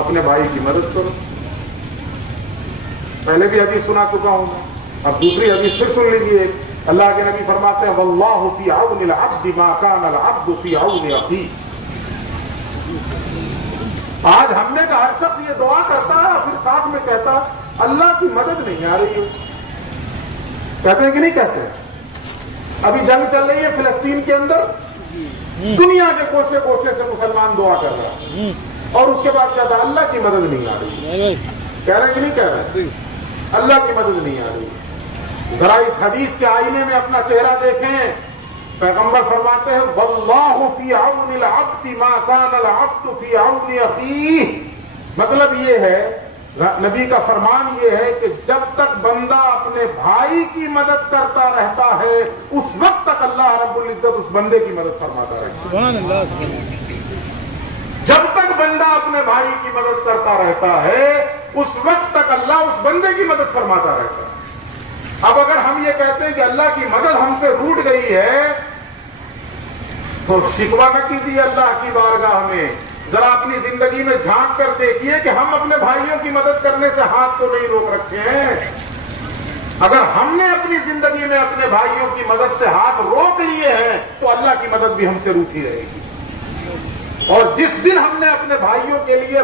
اپنے بھائی کی مدد کرو. پہلے بھی حدیث سنا چکا ہوں میں، اب دوسری حدیث پھر سن لیجیے. اللہ کے نبی فرماتے ہیں واللہ فی عون العبد ما کان العبد فی عون اخیہ. آج ہم نے کہا ہر شخص یہ دعا کرتا ہے پھر ساتھ میں کہتا ہے اللہ کی مدد نہیں آ رہی ہے. کہتے ہیں کہ نہیں کہتے ہیں؟ ابھی جنگ چل رہی ہے فلسطین کے اندر، دنیا کے کوشے کوشے سے مسلمان دعا کر رہا ہے، اور اس کے بعد کہتا ہے اللہ کی مدد نہیں آ رہی. کہہ رہے ہیں کہ نہیں کہہ رہے؟ اللہ کی مدد نہیں آ رہی. ذرا اس حدیث کے آئینے میں اپنا چہرہ دیکھیں. پیغمبر فرماتے ہیں واللہ فی عون العبد ما کان العبد فی عون اخیہ. مطلب یہ ہے، نبی کا فرمان یہ ہے کہ جب تک بندہ اپنے بھائی کی مدد کرتا رہتا ہے اس وقت تک اللہ رب العزت اس بندے کی مدد فرماتا رہتا ہے. سبحان اللہ سبحان اللہ. جب تک بندہ اپنے بھائی کی مدد کرتا رہتا ہے اس وقت تک اللہ اس بندے کی مدد فرماتا رہتا ہے. اب اگر ہم یہ کہتے ہیں کہ اللہ کی مدد ہم سے روٹ گئی ہے تو شکوہ نہ کیجیے اللہ کی بارگاہ میں. ذرا اپنی زندگی میں جھانک کر دیکھیے کہ ہم اپنے بھائیوں کی مدد کرنے سے ہاتھ تو نہیں روک رکھے ہیں. اگر ہم نے اپنی زندگی میں اپنے بھائیوں کی مدد سے ہاتھ روک لیے ہیں تو اللہ کی مدد بھی ہم سے روکی رہے گی. اور جس دن ہم نے اپنے بھائیوں کے لیے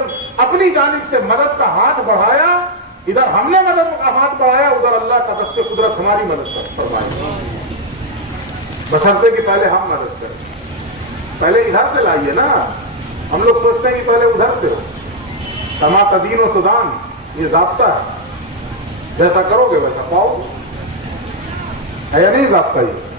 اپنی جانب سے مدد کا ہاتھ بڑھایا، ادھر ہم نے مدد کا ہاتھ بڑھایا ادھر اللہ کا دست قدرت ہماری مدد فرمائے. بشرطے کہ پہلے ہم مدد کریں. پہلے ادھر سے لائیے نا. ہم لوگ سوچتے ہیں کہ پہلے ادھر سے ہو. کما تدین و تدان، یہ ضابطہ ہے، جیسا کرو گے ویسا پاؤ گے. ہے یا نہیں ضابطہ یہ؟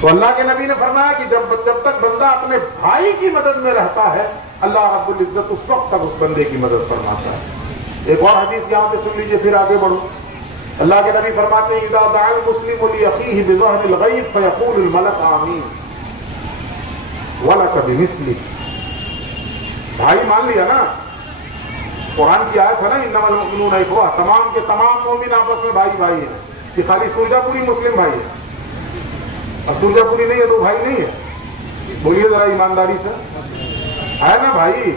تو اللہ کے نبی نے فرمایا کہ جب تک بندہ اپنے بھائی کی مدد میں رہتا ہے اللہ رب العزت اس وقت تک اس بندے کی مدد فرماتا ہے. ایک اور حدیث یہاں پہ سن لیجیے پھر آگے بڑھو. اللہ کے نبی فرماتے ہیں اذا دعا المسلم لاخیہ بظہر الغیب فیقول الملک آمین ولک بمثلہ. بھائی مان لیا نا، قرآن کی آیت ہے نا انما المؤمنون اخوہ، تمام کے تمام مومن آپس میں بھائی بھائی ہیں. کہ خالی سرجا پوری مسلم بھائی ہے اور سرجا پوری نہیں ہے تو بھائی نہیں ہے؟ بولیے ذرا ایمانداری سے. ہے نا بھائی؟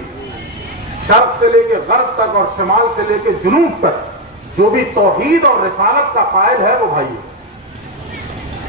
شرق سے لے کے غرب تک اور شمال سے لے کے جنوب تک جو بھی توحید اور رسالت کا قائل ہے وہ بھائی ہے.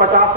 50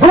2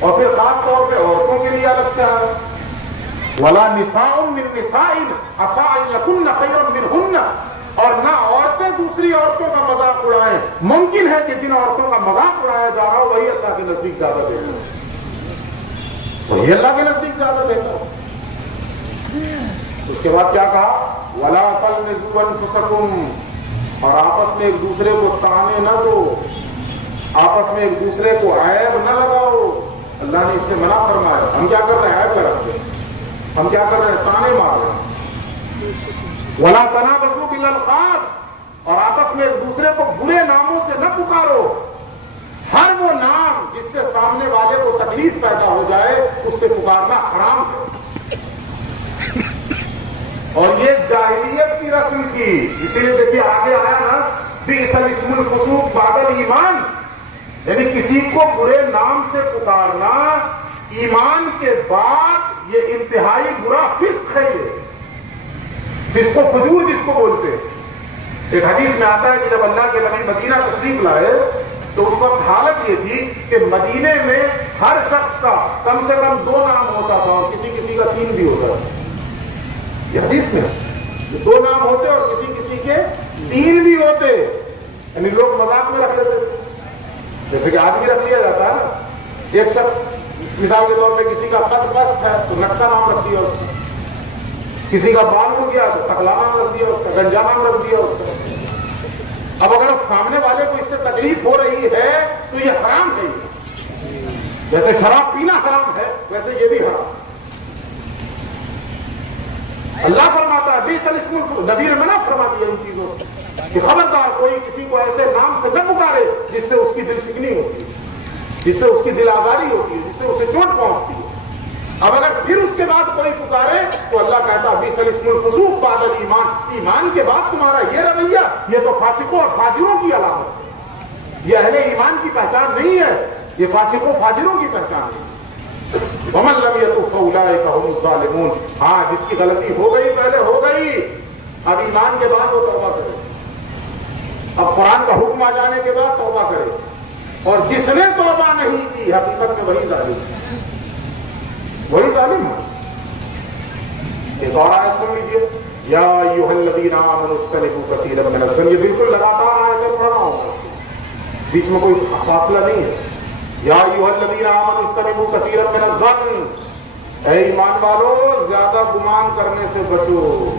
اور پھر خاص طور پہ عورتوں کے لیے الگ سے آ رہا ہے ولا نساء من نساء عسى ان يكن خيرا منهن، اور نہ عورتیں دوسری عورتوں کا مذاق اڑائیں، ممکن ہے کہ جن عورتوں کا مذاق اڑایا جا رہا ہو وہی اللہ کے نزدیک زیادہ بہتر ہو، وہی اللہ کے نزدیک زیادہ بہتر ہو۔ اس کے بعد کیا کہا؟ ولا تلمزوا انفسکم، اور آپس میں ایک دوسرے کو تانے نہ دو، آپس میں ایک دوسرے کو عیب نہ لگاؤ۔ اللہ نے اس سے منع فرمایا۔ ہم کیا کر رہے ہیں؟ عیب لگاتے ہیں، ہم کیا کر رہے ہیں؟ تانے مار رہے ہیں۔ ولا تنابزوا بالالقاب، اور آپس میں ایک دوسرے کو برے ناموں سے نہ پکارو۔ ہر وہ نام جس سے سامنے والے کو تکلیف پیدا ہو جائے اس سے پکارنا حرام ہے، اور یہ جاہلیت کی رسم تھی۔ اسی لیے دیکھیے آگے آیا نا، بئس الاسم الفسوق بعد الایمان، یعنی کسی کو برے نام سے پکارنا ایمان کے بعد یہ انتہائی برا فسق ہے۔ یہ فسق و فجور جس کو بولتے ہیں۔ ایک حدیث میں آتا ہے کہ جب اللہ کے نبی مدینہ تشریف لائے تو اس وقت حالت یہ تھی کہ مدینے میں ہر شخص کا کم سے کم 2 نام ہوتا تھا، اور کسی کسی کا 3 بھی ہوتا تھا۔ یہ حدیث میں 2 نام ہوتے اور کسی کسی کے 3 بھی ہوتے، یعنی لوگ مذاق میں رکھ لیتے تھے، جیسے کہ آدمی رکھ لیا جاتا ہے نا۔ ایک شخص مثال کے طور پہ کسی کا قد پست ہے تو نٹکا نام رکھ دیا اس کا، کسی کا بال ہو گیا تو ٹکلا نام رکھ دیا اس کا، گنجا نام رکھ دیا اس کا۔ اب اگر سامنے والے کو اس سے تکلیف ہو رہی ہے تو یہ حرام ہے۔ جیسے شراب پینا حرام ہے ویسے یہ بھی حرام۔ اللہ فرماتا ہے بئس الاسم الفسوق، نبی نے منع فرما دیا ان چیزوں سے کہ خبردار کوئی کسی کو ایسے نام سے نہ پکارے جس سے اس کی دل شکنی ہوتی ہے، جس سے اس کی دل آزاری ہوتی ہے، جس سے اسے چوٹ پہنچتی ہے۔ اب اگر پھر اس کے بعد کوئی پکارے تو اللہ کہتا ہے بئس الاسم الفسوق بعد الایمان، ایمان کے بعد تمہارا یہ رویہ، یہ تو فاسقوں اور فاجروں کی علامت ہے، یہ اہل ایمان کی پہچان نہیں ہے، یہ فاسقوں فاجروں کی پہچان ہے۔ ومن لم يتب فاولئک هم الظالمون، ہاں جس کی غلطی ہو گئی پہلے ہو گئی، اب ایمان کے بعد وہ توبہ کرے، اب قرآن کا حکم آ جانے کے بعد توبہ کرے، اور جس نے توبہ نہیں کی حقیقت میں وہی ظالم ہے، وہی ظالم ہے۔ ایک اور آیت سن لیجیے، یا ایھا الذین آمنوا اجتنبوا کثیرا من الظن، یہ بالکل لگاتار آیتیں پڑھ رہا ہوں، بیچ میں کوئی فاصلہ نہیں ہے۔ یا ایھا الذین آمنوا اجتنبوا کثیرا من الظن، اے ایمان والو زیادہ گمان کرنے سے بچو۔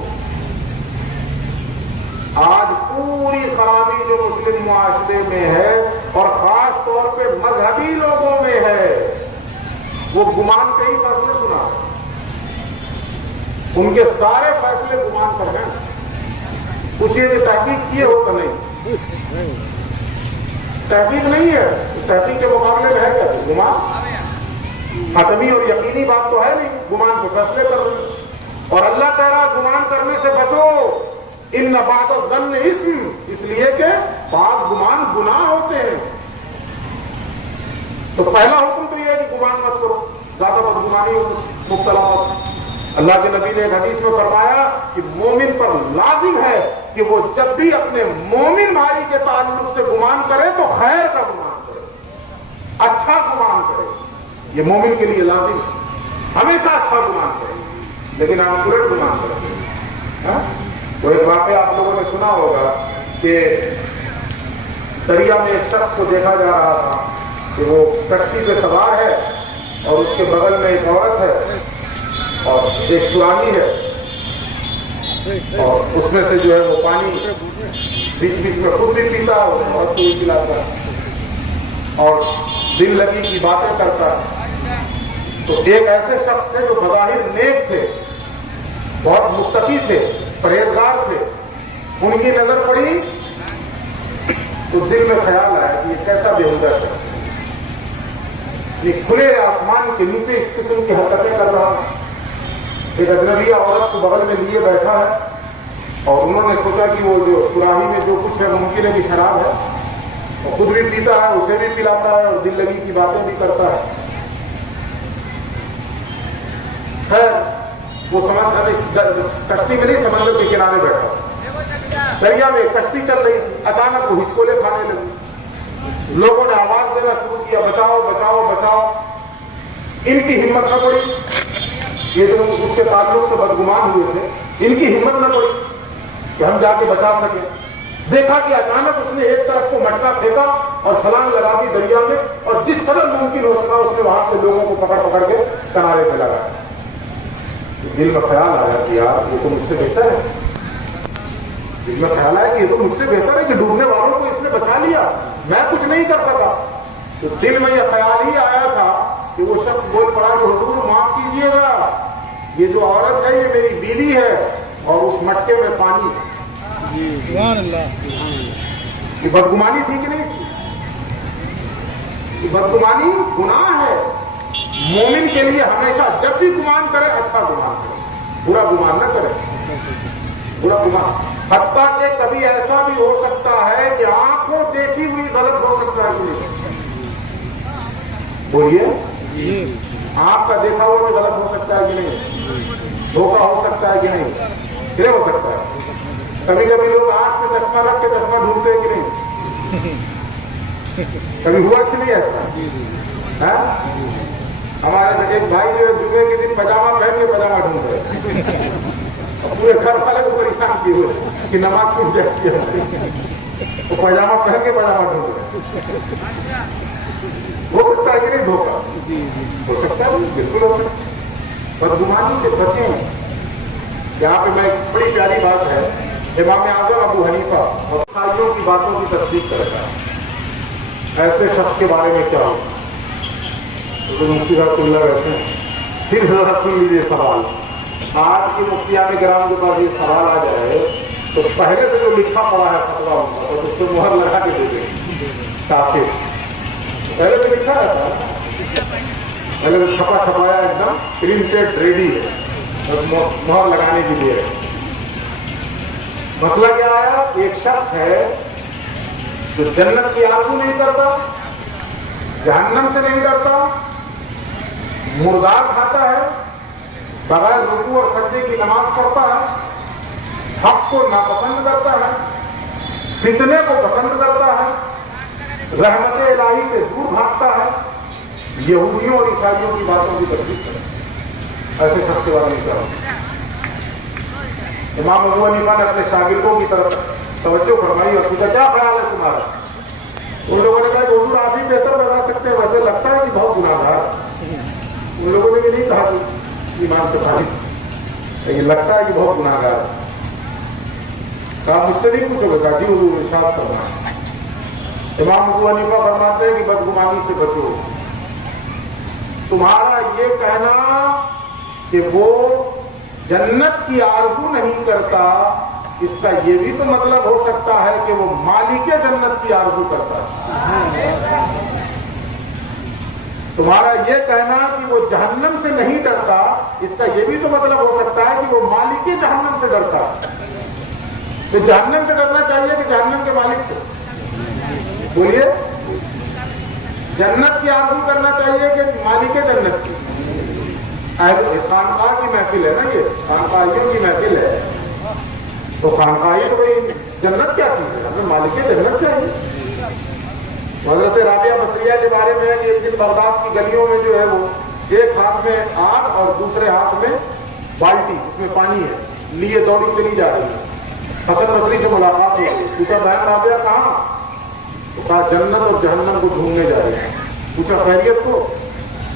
آج پوری خرابی جو مسلم معاشرے میں ہے اور خاص طور پہ مذہبی لوگوں میں ہے، وہ گمان کے ہی فیصلے سنا، ان کے سارے فیصلے گمان پر ہیں۔ پوچھئے کہ تحقیق کیے ہو تو نہیں، تحقیق نہیں ہے، تحقیق کے مقابلے میں ہے کیا؟ گمان، حتمی اور یقینی بات تو ہے نہیں، گمان پہ فیصلے کر رہے ہیں۔ اور اللہ کہہ رہا گمان کرنے سے بچو، ان بعض الظن اسم، اس لیے کہ بعض گمان گناہ ہوتے ہیں۔ تو پہلا حکم تو یہ ہے کہ گمان مت کرو، زیادہ بدگمانی مبتلا ہو۔ اللہ کے نبی نے ایک حدیث میں فرمایا کہ مومن پر لازم ہے کہ وہ جب بھی اپنے مومن بھائی کے تعلق سے گمان کرے تو خیر کا گمان کرے، اچھا گمان کرے، یہ مومن کے لیے لازم ہے، ہمیشہ اچھا گمان کرے، لیکن آپ برا گمان کریں۔ تو ایک واقعہ آپ لوگوں نے سنا ہوگا کہ دریا میں ایک شخص کو دیکھا جا رہا تھا کہ وہ کشتی پہ سوار ہے اور اس کے بغل میں ایک عورت ہے اور ایک سرانی ہے، اور اس میں سے جو ہے وہ پانی بیچ بیچ میں خود بھی پیتا ہے اور عورت کو بھی پلاتا ہے اور دل لگی کی باتیں کرتا ہے۔ تو ایک ایسے شخص تھے جو بظاہر نیک تھے، بہت متقی تھے، پرہیزگار تھے، ان کی نظر پڑی تو دل میں خیال آیا کہ یہ کیسا بےہودہ ہے، یہ کھلے آسمان کے نیچے اس قسم کی حرکتیں کر رہا ہے۔ ایک اجنبی عورت کو بغل میں لیے بیٹھا ہے اور انہوں نے سوچا کہ وہ جو سراہی میں جو کچھ ہے ممکن ہے کہ شراب ہے، وہ خود بھی پیتا ہے، اسے بھی پلاتا ہے اور دل لگی کی باتیں بھی کرتا ہے۔ خیر وہ کشتی میں نہیں، سمندر کے کنارے بیٹھا، دریا میں کشتی چل رہی، اچانک وہ ہچکولے کھانے لگی، لوگوں نے آواز دینا شروع کیا، بچاؤ بچاؤ بچاؤ۔ ان کی ہمت نہ پڑی، یہ جو اس کے تعلق سے بدگمان ہوئے تھے، ان کی ہمت نہ پڑی کہ ہم جا کے بچا سکیں۔ دیکھا کہ اچانک اس نے ایک طرف کو مٹکا پھینکا اور چھلانگ لگا دی دریا میں، اور جس قدر ممکن ہو سکا اس نے وہاں سے لوگوں کو پکڑ پکڑ کے کنارے پہ لگایا۔ دل میں خیال آیا کہ یار یہ تو مجھ سے بہتر ہے، دل میں خیال آیا کہ یہ تو مجھ سے بہتر ہے کہ ڈوبنے والوں کو اس نے بچا لیا، میں کچھ نہیں کر سکا۔ تو دل میں یہ خیال ہی آیا تھا کہ وہ شخص بول پڑا کہ حضور معاف کیجیے گا، یہ جو عورت ہے یہ میری بیوی ہے اور اس مٹکے میں پانی ہے۔ سبحان اللہ۔ یہ بدگمانی تھی کہ نہیں تھی؟ یہ بدگمانی گناہ ہے۔ مومن کے لیے ہمیشہ جب بھی گمان کرے اچھا گمان کرے، برا گمان نہ کرے، برا گمان۔ حتیٰ کہ کبھی ایسا بھی ہو سکتا ہے کہ آنکھوں دیکھی ہوئی غلط ہو سکتا ہے کہ نہیں؟ بولیے، آپ کا دیکھا ہوا بھی غلط ہو سکتا ہے کہ نہیں؟ دھوکہ ہو سکتا ہے کہ نہیں؟ کیا ہو سکتا ہے؟ کبھی کبھی لوگ آنکھ میں چشمہ رکھ کے چشمہ ڈھونڈتے ہیں کہ نہیں؟ کبھی ہوا کہ نہیں ایسا؟ ہمارے ایک بھائی جو ہے جمعے کے دن پاجامہ پہن کے پاجامہ ڈھونڈ رہے، پورے گھر والے کو پریشان کیے ہوئے کہ نماز چھوٹ جاتی ہے، وہ پاجامہ پہن کے پاجامہ ڈھونڈ رہے۔ ہو سکتا ہے کہ نہیں دھوکہ؟ ہو سکتا ہے، بالکل ہو سکتا ہے۔ بدگمانی سے بچیں۔ یہاں پہ میں ایک بڑی پیاری بات ہے، امام اعظم ابو حنیفہ عیسائیوں کی باتوں کی تصدیق کرتا ہے، ایسے شخص کے بارے میں کیا ہو؟ مفتی رحمۃ اللہ رہتے ہیں، پھر ذرا سن لیجیے سوال۔ آج کے مفتیان کرام کے پاس یہ سوال آ جائے تو پہلے سے جو لکھا پڑا ہے فتویٰ اور اس کو مہر لگا کے دے دیں تاکہ پہلے سے لکھا رہتا ہے، پہلے سے چھپا چھپایا ایک دم پرنٹڈ ریڈی ہے، مہر لگانے کے لیے۔ مسئلہ کیا آیا؟ ایک شخص ہے جو جنت کی آرزو نہیں کرتا، جہنم سے نہیں ڈرتا، مردار کھاتا ہے، بغیر رکوع اور سجدے کی نماز پڑھتا ہے، حق کو ناپسند کرتا ہے، فتنے کو پسند کرتا ہے، رحمت الہی سے دور بھاگتا ہے، یہودیوں اور عیسائیوں کی باتوں کی تصدیق کرتا ہے۔ ایسے شخص کے بارے میں کیا ہوگا؟ امام ابو حنیفہ نے اپنے شاگردوں کی طرف توجہ فرمائی اور پوچھا کیا خیال ہے تمہارا؟ ان لوگوں نے کہا کہ حضور آپ ہی بہتر بتا سکتے ہیں، ویسے لگتا ہے کہ بہت گناہگار۔ ان لوگوں نے یہ نہیں کہا کہ ایمان سے خالی، لیکن لگتا ہے کہ بہت گناہگار۔ آپ مجھ سے نہیں پوچھو گے، کہا جی حضور ارشاد فرمائیں۔ امام ابو حنیفہ فرماتے ہیں کہ بدگمانی سے بچو۔ تمہارا یہ کہنا کہ وہ جنت کی آرزو نہیں کرتا، اس کا یہ بھی تو مطلب ہو سکتا ہے کہ وہ مالک جنت کی آرزو کرتا ہے۔ تمہارا یہ کہنا کہ وہ جہنم سے نہیں ڈرتا، اس کا یہ بھی تو مطلب ہو سکتا ہے کہ وہ مالک جہنم سے ڈرتا ہے۔ تو جہنم سے ڈرنا چاہیے کہ جہنم کے مالک سے؟ بولیے، جنت کی آرزو کرنا چاہیے کہ مالک جنت کی؟ خانقاہ کی محفل ہے نا، یہ خانقاہیوں کی محفل ہے، تو خانقاہی تو بھائی جنت کیا چیز ہے؟ ہمیں مالک جنت چاہیے۔ حضرت رابعہ مصریہ کے بارے میں ہے کہ ایک دن بغداد کی گلیوں میں جو ہے وہ ایک ہاتھ میں آگ اور دوسرے ہاتھ میں بالٹی جس میں پانی ہے لیے دوڑی چلی جا رہی ہے۔ حسن بصری سے ملاقات ہوئی، پوچھا بہن رابعہ کہاں؟ تو کہا جنت اور جہنم کو ڈھونڈنے جا رہے ہیں۔ پوچھا خیریت کو؟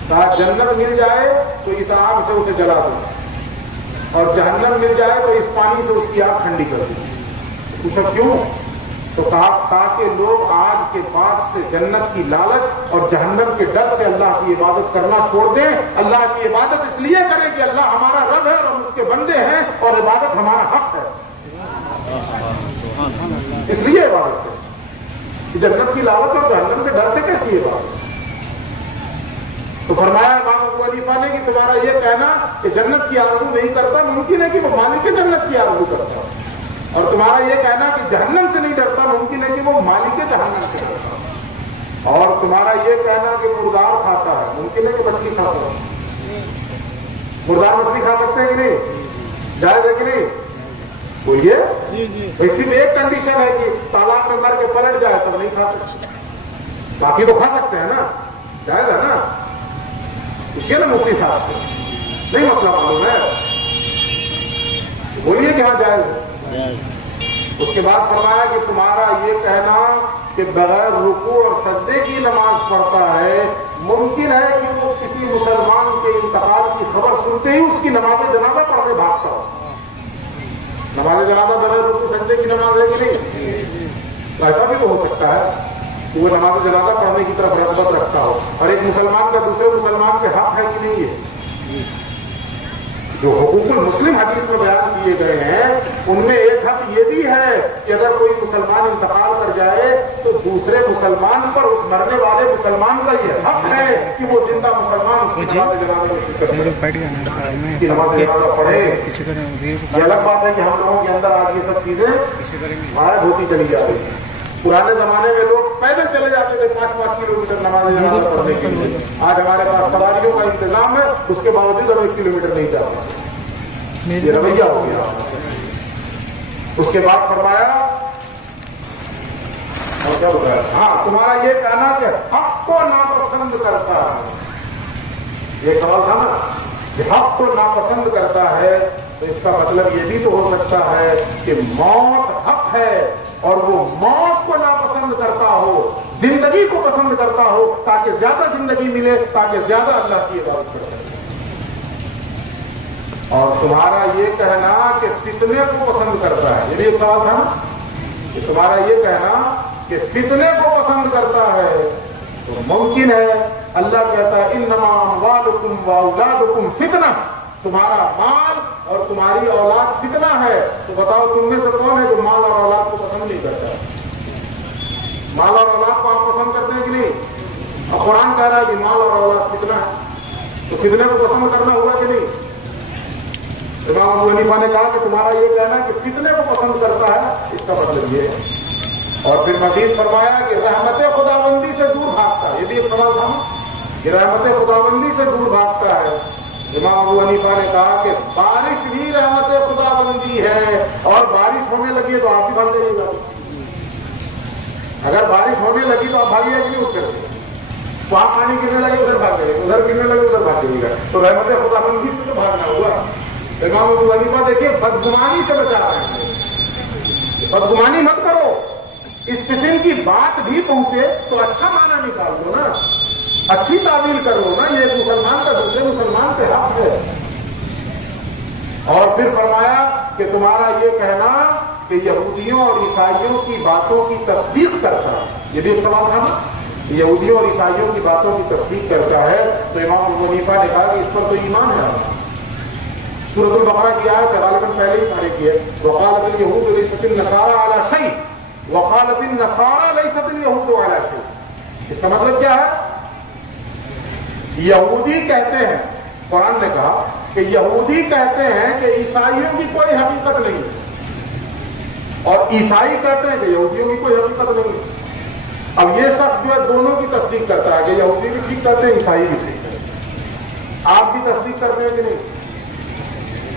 کہا جنت مل جائے تو اس آگ سے اسے جلا دو، اور جہنم مل جائے تو اس پانی سے اس کی آگ ٹھنڈی کر دو۔ پوچھا کیوں؟ تو کہا تاکہ لوگ آج کے بعد سے جنت کی لالچ اور جہنم کے ڈر سے اللہ کی عبادت کرنا چھوڑ دیں۔ اللہ کی عبادت اس لیے کریں کہ اللہ ہمارا رب ہے اور ہم اس کے بندے ہیں اور عبادت ہمارا حق ہے، اس لیے عبادت ہے۔ جنت کی لالچ اور جہنم کے ڈر سے کیسی عبادت؟ تو فرمایا امام ابو حنیفہ نے کہ تمہارا یہ کہنا کہ جنت کی آرزو نہیں کرتا، ممکن ہے کہ وہ مالک جنت کی آرزو کرتا ہے، اور تمہارا یہ کہنا کہ جہنم سے نہیں ڈرتا، ممکن ہے کہ وہ مالک جہنم سے ڈرتا، اور تمہارا یہ کہنا کہ مردار کھاتا ہے، ممکن ہے کہ مچھلی کھاتا ہے۔ مردار مچھلی کھا سکتے ہیں کہ نہیں؟ جائز ہے کہ نہیں؟ بولیے۔ صرف ایک کنڈیشن ہے کہ تالاب میں مر کے پلٹ جائے تب نہیں کھا سکتے، باقی تو کھا سکتے ہیں نا، جائز ہے نا۔ پوچھیے نا مفتی صاحب سے، نہیں مسئلہ معلوم ہے، بولیے کہ ہاں جائز ہے۔ اس کے بعد فرمایا کہ تمہارا یہ کہنا کہ بغیر رکوع اور سجدے کی نماز پڑھتا ہے، ممکن ہے کہ وہ کسی مسلمان کے انتقال کی خبر سنتے ہی اس کی نماز جنازہ پڑھنے بھاگتا ہو۔ نماز جنازہ بغیر رکوع سجدے کی نماز ہے کہ نہیں؟ تو ایسا بھی تو ہو سکتا ہے کہ وہ نماز جنازہ پڑھنے کی طرف رغبت رکھتا ہو، اور ایک مسلمان کا دوسرے مسلمان کے حق ہے کہ نہیں ہے؟ جو حقوق المسلم حدیث میں بیان کیے گئے ہیں ان میں ایک حق یہ بھی ہے کہ اگر کوئی مسلمان انتقال کر جائے تو دوسرے مسلمان پر اس مرنے والے مسلمان کا یہ حق ہے کہ وہ زندہ مسلمان اس کی نماز جنازہ میں شرکت کرے، اس کی نماز جنازہ پڑھے۔ یہ الگ بات ہے کہ ہم لوگوں کے اندر آج یہ سب چیزیں غائب ہوتی چلی جا رہی ہیں۔ پرانے زمانے میں لوگ پیدل چلے جاتے تھے 5-5 کلومیٹر نماز جنازہ پڑھنے کے لیے، آج ہمارے پاس سواریوں کا انتظام ہے، اس کے باوجود ہم 1 کلومیٹر نہیں جا رہے، یہ رویہ ہو گیا۔ اس کے بعد فرمایا اور کیا بتایا، ہاں تمہارا یہ کہنا کہ حق کو ناپسند کرتا ہے، یہ سوال تھا نا کہ حق کو ناپسند کرتا ہے، تو اس کا مطلب یہ بھی تو ہو سکتا ہے کہ موت حق ہے اور وہ موت کو ناپسند کرتا ہو، زندگی کو پسند کرتا ہو تاکہ زیادہ زندگی ملے، تاکہ زیادہ اللہ کی عبادت کر سکے۔ اور تمہارا یہ کہنا کہ فتنے کو پسند کرتا ہے، یہ بھی ایک سوال تھا نا کہ تمہارا یہ کہنا کہ فتنے کو پسند کرتا ہے، تو ممکن ہے اللہ کہتا ہے انما اموالکم واولادکم فتنہ، تمہارا مال اور تمہاری اولاد فتنہ ہے۔ تو بتاؤ تم میں سے کون ہے جو مال اور اولاد کو پسند نہیں کرتا ہے؟ مال اور اولاد کو آپ پسند کرتے ہیں کہ نہیں؟ اب قرآن کہہ رہا ہے کہ مال اور اولاد فتنہ ہے، تو فتنے کو پسند کرنا ہوا کہ نہیں؟ امام ابو حنیفہ نے کہا کہ تمہارا یہ کہنا کہ فتنے کو پسند کرتا ہے، اس کا مطلب یہ ہے۔ اور پھر مزید فرمایا کہ رحمت خداوندی سے دور بھاگتا ہے، یہ بھی ایک سوال تھا کہ رحمت خداوندی سے دور بھاگتا ہے۔ امام ابو حنیفہ نے کہا کہ بارش بھی رحمت خداوندی ہے، اور بارش ہونے لگی تو آپ بھی بھاگ جائیے گا۔ اگر بارش ہونے لگی تو آپ بھاگیے کہ نہیں اٹھ کر، وہاں پانی گرنے لگے ادھر بھاگ جائیے گا، ادھر گرنے لگے ادھر بھاگ جائیے گا، تو رحمت خداوندی سے تو بھاگنا ہوا۔ امام ابو حنیفہ دیکھیے بدگمانی سے بچا رہے ہیں، بدگمانی مت کرو، اس قسم کی بات بھی پہنچے تو اچھا معنی نکال دو نا، اچھی تعویل کر لو نا، یہ مسلمان کا دوسرے مسلمان کے حق ہے۔ اور پھر فرمایا کہ تمہارا یہ کہنا کہ یہودیوں اور عیسائیوں کی باتوں کی تصدیق کرتا ہے، یہ بھی ایک سوال تھا نا، یہودیوں اور عیسائیوں کی باتوں کی تصدیق کرتا ہے، تو امام ابو حنیفہ نے کہا کہ اس پر تو ایمان ہے۔ سورۃ البقرہ کی آیت غالباً پہلے ہی پڑھی کی ہے، وقالت اليهود ليست النصارى على شيء وقالت النصارى ليست اليهود على شيء۔ اس کا مطلب کیا ہے؟ یہودی کہتے ہیں، قرآن نے کہا کہ یہودی کہتے ہیں کہ عیسائیوں کی کوئی حقیقت نہیں ہے، اور عیسائی کہتے ہیں کہ یہودیوں کی کوئی حقیقت نہیں ہے۔ اب یہ سب جو ہے دونوں کی تصدیق کرتا ہے کہ یہودی بھی ٹھیک کرتے ہیں، عیسائی بھی ٹھیک کرتے ہیں۔ آپ بھی تصدیق کرتے ہیں کہ نہیں؟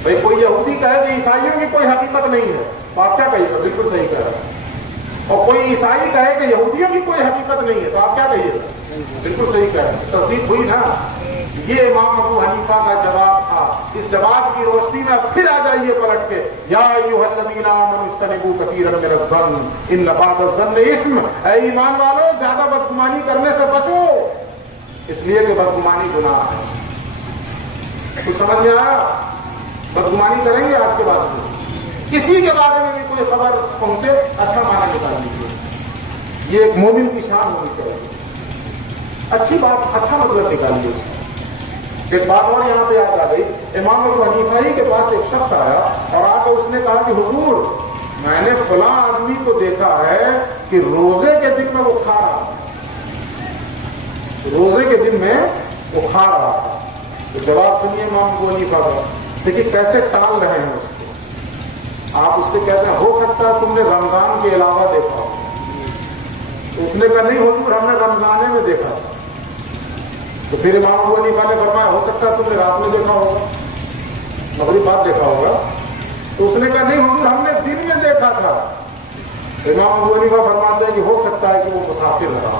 بھائی کوئی یہودی کہے کہ عیسائیوں کی کوئی حقیقت نہیں ہے تو آپ کیا کہیے گا؟ بالکل صحیح کہہ رہا ہے۔ اور کوئی عیسائی کہے کہ یہودیوں کی کوئی حقیقت نہیں ہے تو آپ کیا کہیے گا؟ بالکل صحیح کہہ رہے ہیں، تصدیق ہوئی نا۔ یہ امام ابو حنیفہ کا جواب تھا۔ اس جواب کی روشنی میں پھر آ جائیے پلٹ کے، یا ایھا الذین آمنوا اجتنبوا کثیرا من الظن ان بعض الظن اثم، اے ایمان والو زیادہ بدگمانی کرنے سے بچو، اس لیے کہ بدگمانی گناہ ہے۔ کچھ سمجھ میں آیا؟ بدگمانی کریں گے آپ کے بعد سے، کسی کے بارے میں بھی کوئی خبر پہنچے اچھا معنی نکال لیجیے، یہ ایک مومن کی شان ہونی چاہیے، اچھی بات اچھا مطلب نکالیے۔ ایک بات اور یہاں پہ یاد آ گئی، امام ابو حنیفہ کے پاس ایک شخص آیا اور آ کر اس نے کہا کہ حضور میں نے فلاں آدمی کو دیکھا ہے کہ روزے کے دن میں وہ کھا رہا تھا، روزے کے دن میں وہ کھا رہا تھا۔ تو جواب سنیے امام ابو حنیفہ کا، لیکن کیسے ٹال رہے ہیں اس کو۔ آپ اس سے کہتے ہیں ہو سکتا ہے تم نے رمضان کے علاوہ دیکھا ہو، تو اس نے کہا نہیں حضور ہم نے رمضانے میں دیکھا تھا۔ تو پھر امام ابو حنیفہ نے فرمایا ہو سکتا ہے تم نے رات میں دیکھا ہوگا، مغرب بعد دیکھا ہوگا۔ تو اس نے کہا نہیں حضور ہم نے دن میں دیکھا تھا۔ امام ابو حنیفہ فرماتے ہیں کہ ہو سکتا ہے کہ وہ مسافر رہا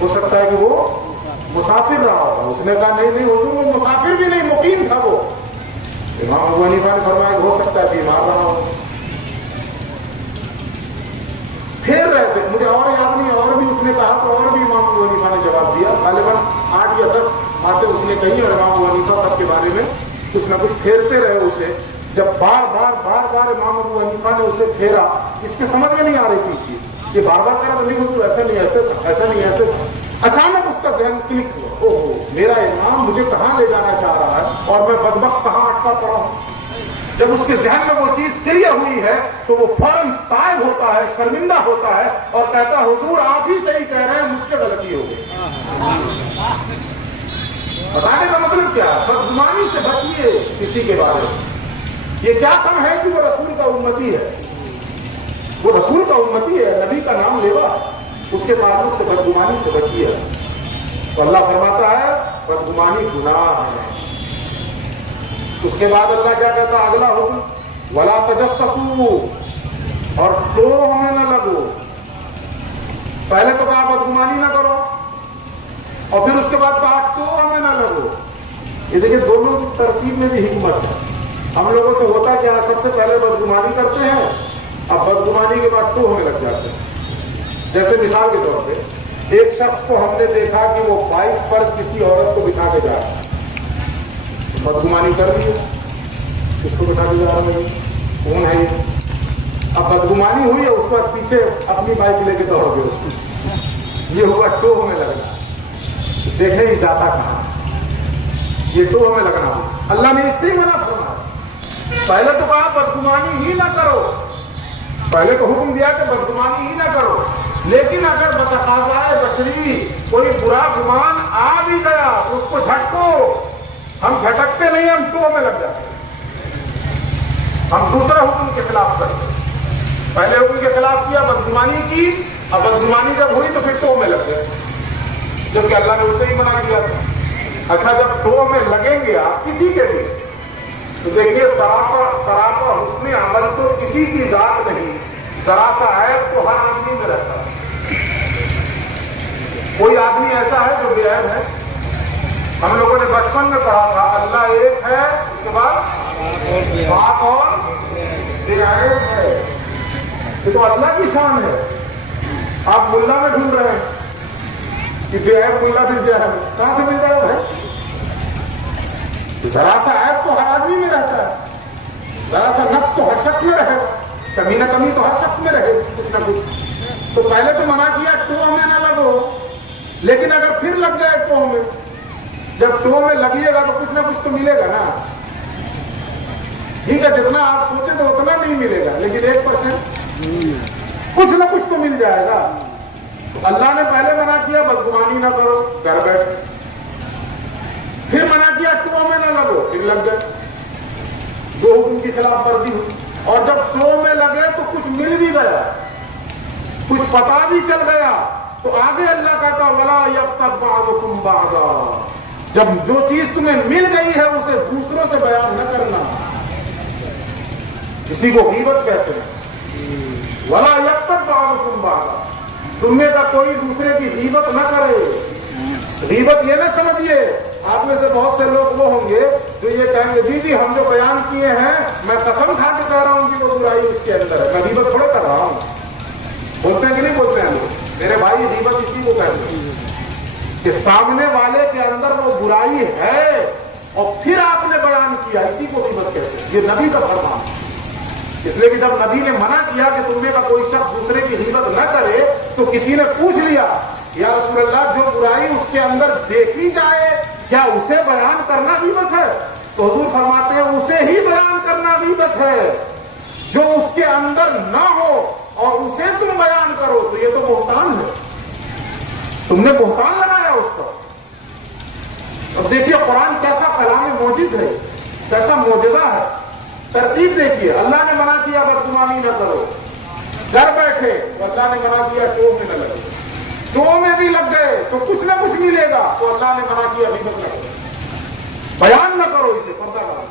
ہو سکتا ہے کہ وہ مسافر رہا ہوگا. اس نے کہا نہیں حضور وہ مسافر بھی نہیں مقیم تھا وہ. امام ابو حنیفہ نے فرمایا ہو سکتا ہے بیمار رہا ہو. پھر رہے تھے مجھے اور یاد نہیں اور بھی اس نے کہا تو اور بھی امام ابو حنیفہ نے جواب دیا. غالباً 8 یا 10 باتیں اس نے کہی اور امام ابو حنیفہ سب کے بارے میں کچھ نہ کچھ پھیرتے رہے اسے. جب بار بار امام ابو حنیفہ نے اسے پھیرا اس کے سمجھ میں نہیں آ رہی تھی چیز. یہ بار کرا تو نہیں حضور ایسا نہیں ایسے تھا ایسا نہیں ایسے تھا. اچانک اس کا ذہن کلک ہوا اوہ میرا امام مجھے کہاں لے جانا چاہ رہا ہے اور میں بدبخت کہاں اٹکا پڑا ہوں. جب اس کے ذہن میں وہ چیز کلیئر ہوئی ہے تو وہ فوراً تائب ہوتا ہے شرمندہ ہوتا ہے اور کہتا ہے حضور آپ ہی صحیح کہہ رہے ہیں مجھ سے غلطی ہو گئی. بتانے کا مطلب کیا ہے بدگمانی سے بچیے کسی کے بارے میں. یہ کیا کم ہے کہ وہ رسول کا امتی ہے. وہ رسول کا امتی ہے نبی کا نام لیوا اس کے تعلق سے بدگمانی سے بچیے. تو اللہ فرماتا ہے بدگمانی گناہ ہے. اس کے بعد اللہ کیا کہتا ہے اگلا حکم ولا تجسسوا اور تو ہمیں نہ لگو. پہلے تو کہا بدگمانی نہ کرو اور پھر اس کے بعد کہا تو ہمیں نہ لگو. یہ دیکھیں دونوں ترتیب میں بھی حکمت ہے. ہم لوگوں سے ہوتا کیا سب سے پہلے بدگمانی کرتے ہیں اب بدگمانی کے بعد تو ہمیں لگ جاتے ہیں. جیسے مثال کے طور پہ ایک شخص کو ہم نے دیکھا کہ وہ بائک پر کسی عورت کو بٹھا کے جا رہا ہے. بدگمانی کر دی اس کو بٹھا کے جا رہا ہے کون ہے یہ. اب بدگمانی ہوئی ہے اس کے بعد پیچھے اپنی بائک لے کے دوڑ گئے اس کو. یہ ہوا ٹو ہمیں لگنا. دیکھیں یہ جاتا کہاں یہ ٹو ہمیں لگنا. اللہ نے اس سے ہی منع فرمایا. پہلے تو کہا بدگمانی ہی نہ کرو. پہلے تو حکم دیا کہ بدگمانی ہی نہ کرو لیکن اگر بتقاضائے بشری کوئی برا گمان آ بھی گیا تو اس کو جھٹکو. ہم جھٹکتے نہیں ہم ٹو میں لگ جاتے. ہم دوسرا حکم کے خلاف کرتے. پہلے حکم کے خلاف کیا بدگمانی کی اب بدگمانی جب ہوئی تو پھر ٹو میں لگ گئے جبکہ اللہ نے اسے ہی منع کیا تھا. اچھا جب ٹو میں لگیں گے آپ کسی کے بھی تو دیکھیے سراپا حسن عمل تو کسی کی ذات نہیں. ذرا سا عیب تو ہر آدمی میں رہتا ہے. کوئی آدمی ایسا ہے جو بے عیب ہے. ہم لوگوں نے بچپن میں پڑھا تھا اللہ ایک ہے اس کے بعد پاک اور بے عیب ہے. یہ تو اللہ کی شان ہے. آپ ملا میں ڈھونڈ رہے ہیں کہ بے عیب ملا مل جائے کہاں سے مل جائے بھائی. ذرا سا عیب تو ہر آدمی میں رہتا ہے. ذرا سا نقص تو ہر شخص میں رہے. کمی نہ کمی تو ہر شخص میں رہے کچھ نہ کچھ. تو پہلے تو منع کیا ٹو میں نہ لگو لیکن اگر پھر لگ جائے ٹو میں جب ٹو میں لگیے گا تو کچھ نہ کچھ تو ملے گا نا. ٹھیک ہے جتنا آپ سوچیں تو اتنا نہیں ملے گا لیکن 1% کچھ نہ کچھ تو مل جائے گا. تو اللہ نے پہلے منع کیا بدگمانی نہ کرو گھر بیٹھ. پھر منع کیا ٹو میں نہ لگو پھر لگ گئے. دو حکم کی خلاف ورزی ہوئی. اور جب ٹو میں لگے تو کچھ مل بھی گیا کچھ پتا بھی چل گیا تو آگے اللہ کہتا ولا یغتب بعضکم بعضا. جب جو چیز تمہیں مل گئی ہے اسے دوسروں سے بیان نہ کرنا. اسی کو غیبت کہتے ہیں. ولا یغتب بعضکم بعضا. تم میں کا کوئی دوسرے کی غیبت نہ کرے. غیبت یہ نہ سمجھیے آپ میں سے بہت سے لوگ وہ ہوں گے جو یہ کہیں گے جی ہم جو بیان کیے ہیں میں قسم کھا کے کہہ رہا ہوں کہ وہ برائی اس کے اندر ہے. میں غیبت تھوڑے کر رہا ہوں. بولتے ہیں کہ نہیں بولتے ہیں لوگ. میرے بھائی غیبت اسی کو کہتے ہیں کہ سامنے والے کے اندر وہ برائی ہے اور پھر آپ نے بیان کیا اسی کو غیبت کہتے ہیں. یہ نبی کا فرمان ہے. اس لیے کہ جب نبی نے منع کیا کہ تم میں کا کوئی شخص دوسرے کی غیبت نہ کرے تو کسی نے پوچھ لیا یا رسول اللہ جو برائی اس کے اندر دیکھی جائے کیا اسے بیان کرنا غیبت ہے؟ تو حضور فرماتے ہیں اسے ہی بیان کرنا غیبت ہے. جو اس کے اندر نہ ہو اور اسے تم بیان کرو تو یہ تو بہتان ہے. تم نے بہتان لگایا اس کو. اب دیکھیے قرآن کیسا کلام معجز ہے کیسا معجزہ ہے. ترتیب دیکھیے اللہ نے منع کیا بدگمانی نہ کرو گھر بیٹھے. اللہ نے منع کیا ٹو میں نہ لگے. ٹو میں بھی لگ گئے تو کچھ نہ کچھ ملے گا تو اللہ نے منع کیا غیبت نہ کرو. بیان نہ کرو اسے پردہ کرو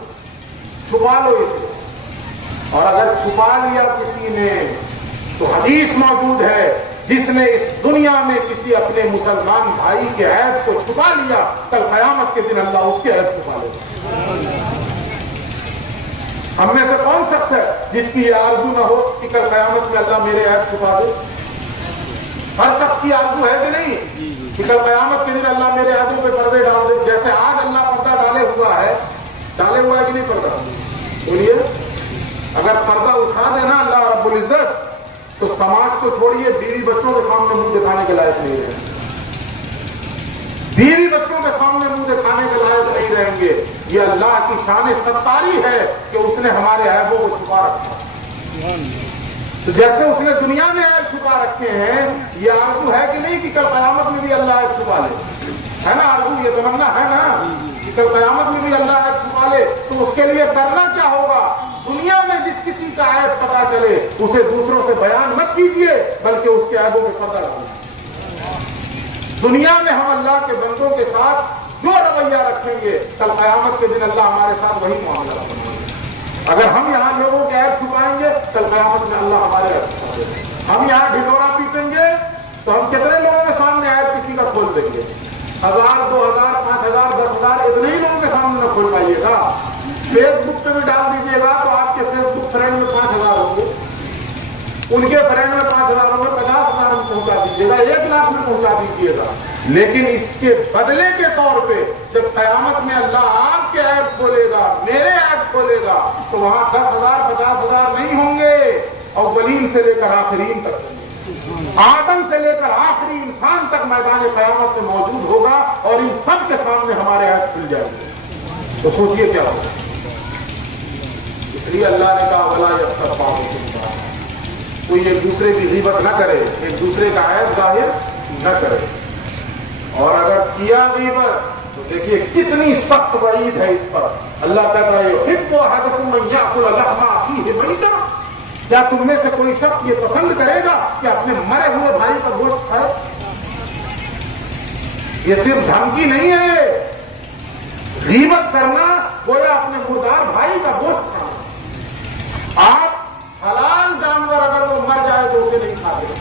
چھپا لو اسے. اور اگر چھپا لیا کسی نے تو حدیث موجود ہے جس نے اس دنیا میں کسی اپنے مسلمان بھائی کے عیب کو چھپا لیا، کل قیامت کے دن اللہ اس کے عیب چھپا لے گا۔ ہم میں سے کون شخص ہے جس کی یہ آرزو نہ ہو کہ کل قیامت میں اللہ میرے عیب چھپا دے؟ ہر شخص کی آرزو ہے کہ نہیں کہ کل قیامت کے دن اللہ میرے عیبوں پہ پردے ڈال دے؟ جیسے آج اللہ پردہ ڈالے ہوا ہے کہ نہیں پردہ؟ بولیے، اگر پردہ اٹھا دینا اللہ رب العزت تو سماج کو چھوڑیے، بیوی بچوں کے سامنے منہ دکھانے کے لائق نہیں رہیں گے۔ بیوی بچوں کے سامنے منہ دکھانے کے لائق نہیں رہیں گے۔ یہ اللہ کی شان ستاری ہے کہ اس نے ہمارے عیبوں کو چھپا رکھا۔ تو جیسے اس نے دنیا میں عیب چھپا رکھے ہیں، یہ آرزو ہے کہ نہیں کہ کل قیامت میں بھی اللہ عیب چھپا لے؟ ہے نا آرزو، یہ تمنا ہے نا کہ کل قیامت میں بھی اللہ عیب چھپا لے؟ تو اس کے لیے کرنا کیا ہوگا؟ دنیا میں جس کسی کا عیب پتا چلے اسے دوسروں سے بیان مت کیجیے، بلکہ اس کے عیبوں پہ پردہ ڈالیے۔ دنیا میں ہم اللہ کے بندوں کے ساتھ جو رویہ رکھیں گے، کل قیامت کے دن اللہ ہمارے ساتھ وہی معاملہ رکھیں گے۔ اگر ہم یہاں لوگوں کے عیب چھپائیں گے، کل قیامت میں اللہ ہمارے عیب چھپا دے گا۔ ہم یہاں ڈھنڈورا پیٹیں گے تو ہم کتنے لوگوں کے سامنے عیب کسی کا کھول دیں گے؟ 1000 2000 5000 10,000 اتنے ہی لوگوں کے سامنے نہ کھول پائیے گا۔ فیس بک پہ بھی ڈال دیجیے گا تو آپ کے فیس بک فرینڈ میں 5000 ہوں گے، ان کے فرینڈ میں 5000 ہوں گے، 50,000 میں پہنچا دیجیے گا، 1,00,000 میں پہنچا دیجیے گا۔ لیکن اس کے بدلے کے طور پہ جب قیامت میں اللہ آپ کے عیب کھولے گا، میرے عیب کھولے گا، تو وہاں 10,000 50,000 نہیں ہوں گے، اولین سے لے کر آخرین تک، آدم سے لے کر آخری انسان تک میدان قیامت میں موجود ہوگا، اور ان سب کے سامنے ہمارے عیب کھل جائیں گے۔ تو سوچئے کیا ہوگا؟ اس لیے اللہ نے کہا وَلَا يَغْتَبْ بَعْضُكُمْ بَعْضًا، کوئی ایک دوسرے کی غیبت نہ کرے، ایک دوسرے کا عیب ظاہر نہ کرے۔ اور اگر کیا غیبت تو دیکھیے کتنی سخت وعید ہے اس پر۔ اللہ کہتا ہے يُحِبُّ أَحَدُكُمْ أَن يَأْكُلَ لَحْمَ أَخِيهِ مَيْتًا، کیا تم میں سے کوئی شخص یہ پسند کرے گا کہ اپنے مرے ہوئے بھائی کا گوشت کھائے؟ یہ صرف دھمکی نہیں ہے، غیبت کرنا گویا اپنے مردار بھائی کا گوشت کھانا۔ آپ حلال جانور اگر وہ مر جائے تو اسے نہیں کھاتے،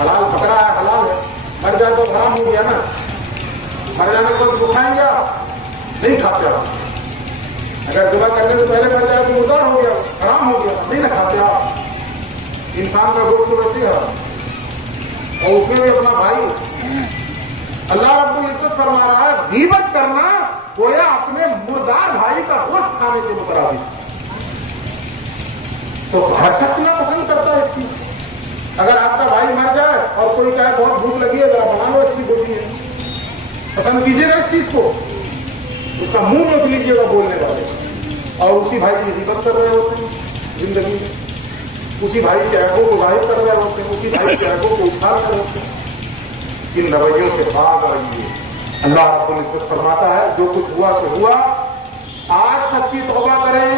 حلال بکرا ہے، حلال ہے، مر جائے تو حرام ہو گیا نا، مر جانے کو تو کھائیں گے آپ؟ نہیں کھاتے آپ۔ اگر ذبح کرنے سے پہلے مر جائے تو مردار ہو گیا، حرام ہو گیا، نہیں نہ کھاتے آپ۔ انسان کا گوشت تو ویسے ہے، اور اس میں بھی اپنا بھائی۔ اللہ رب العزت فرما رہا ہے غیبت کرنا گویا اپنے مردار بھائی کا گوشت کھانے کے مترادف۔ تو ہر شخص نہ پسند کرتا ہے اس چیز کو۔ اگر آپ کا بھائی مر جائے اور کوئی کہے بہت بھوک لگی ہے ذرا بنا لو اچھی بوٹی ہے، پسند کیجیے گا اس چیز کو، اس کا منہ نوچ لیجیے گا بولنے والے، اور اسی بھائی کی غیبت کر رہے ہوتے ہیں زندگی میں، اسی بھائی کے عیبوں کو ظاہر کر رہے ہوتے ہیں، اسی بھائی کے عیبوں کو اٹھا رہے ہوتے ہیں۔ ان رویوں سے باز آئیے۔ اللہ رب العزت فرماتا ہے جو کچھ ہوا تو ہوا، آج سچی توبہ کریں،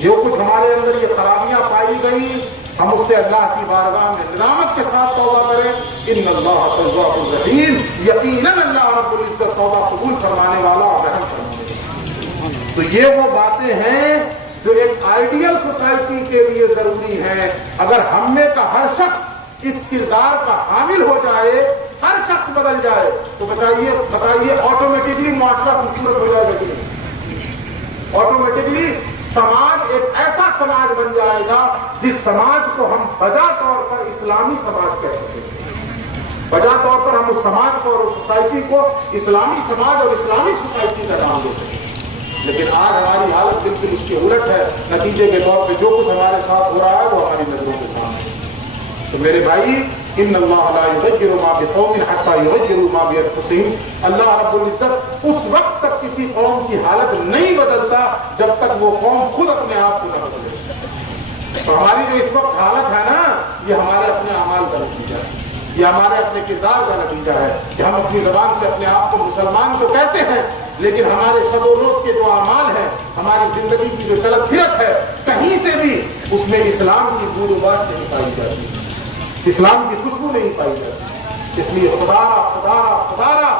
جو کچھ ہمارے اندر یہ خرابیاں پائی گئی ہم اس سے اللہ کی بارگاہ میں ندامت کے ساتھ توبہ کریں۔ ان اللہ تواب الرحیم، یقیناً اللہ رب العزت توبہ قبول فرمانے والا اور رحم فرمانے والا۔ تو یہ وہ باتیں ہیں جو ایک آئیڈیل سوسائٹی کے لیے ضروری ہیں۔ اگر ہم میں کا ہر شخص اس کردار کا حامل ہو جائے، ہر شخص بدل جائے، تو بتائیے آٹومیٹکلی معاشرہ خوبصورت ہو جائے گا کہ نہیں؟ آٹومیٹکلی سماج ایک ایسا سماج بن جائے گا جس سماج کو ہم بجا طور پر اسلامی سماج کہہ سکتے ہیں۔ بجا طور پر ہم اس سماج کو اور اس سوسائٹی کو اسلامی سماج اور اسلامک سوسائٹی کا نام دے سکتے ہیں۔ لیکن آج ہماری حالت بالکل اس کی الٹ ہے۔ نتیجے کے طور پہ جو کچھ ہمارے ساتھ ہو رہا ہے وہ ہماری نظروں کے سامنے ہے۔ تو میرے بھائی، ان اللہ لا یغیر ما بقوم حتی یغیروا ما بانفسہم، اللہ رب العزت اس وقت تک کسی قوم کی حالت نہیں بدلتا جب تک وہ قوم خود اپنے آپ کو نہ بدلے۔ تو ہماری جو اس وقت حالت ہے نا، یہ ہمارے اپنے اعمال کا نتیجہ ہے، یہ ہمارے اپنے کردار کا نتیجہ ہے کہ ہم اپنی زبان سے اپنے آپ کو مسلمان تو کہتے ہیں، لیکن ہمارے شب و روز کے جو اعمال ہیں، ہماری زندگی کی جو چلت پھرت ہے، کہیں سے بھی اس میں اسلام کی بو و باش نہیں پائی جاتی، اسلام کی خوشبو نہیں پائی جاتی۔ اس لیے خدا را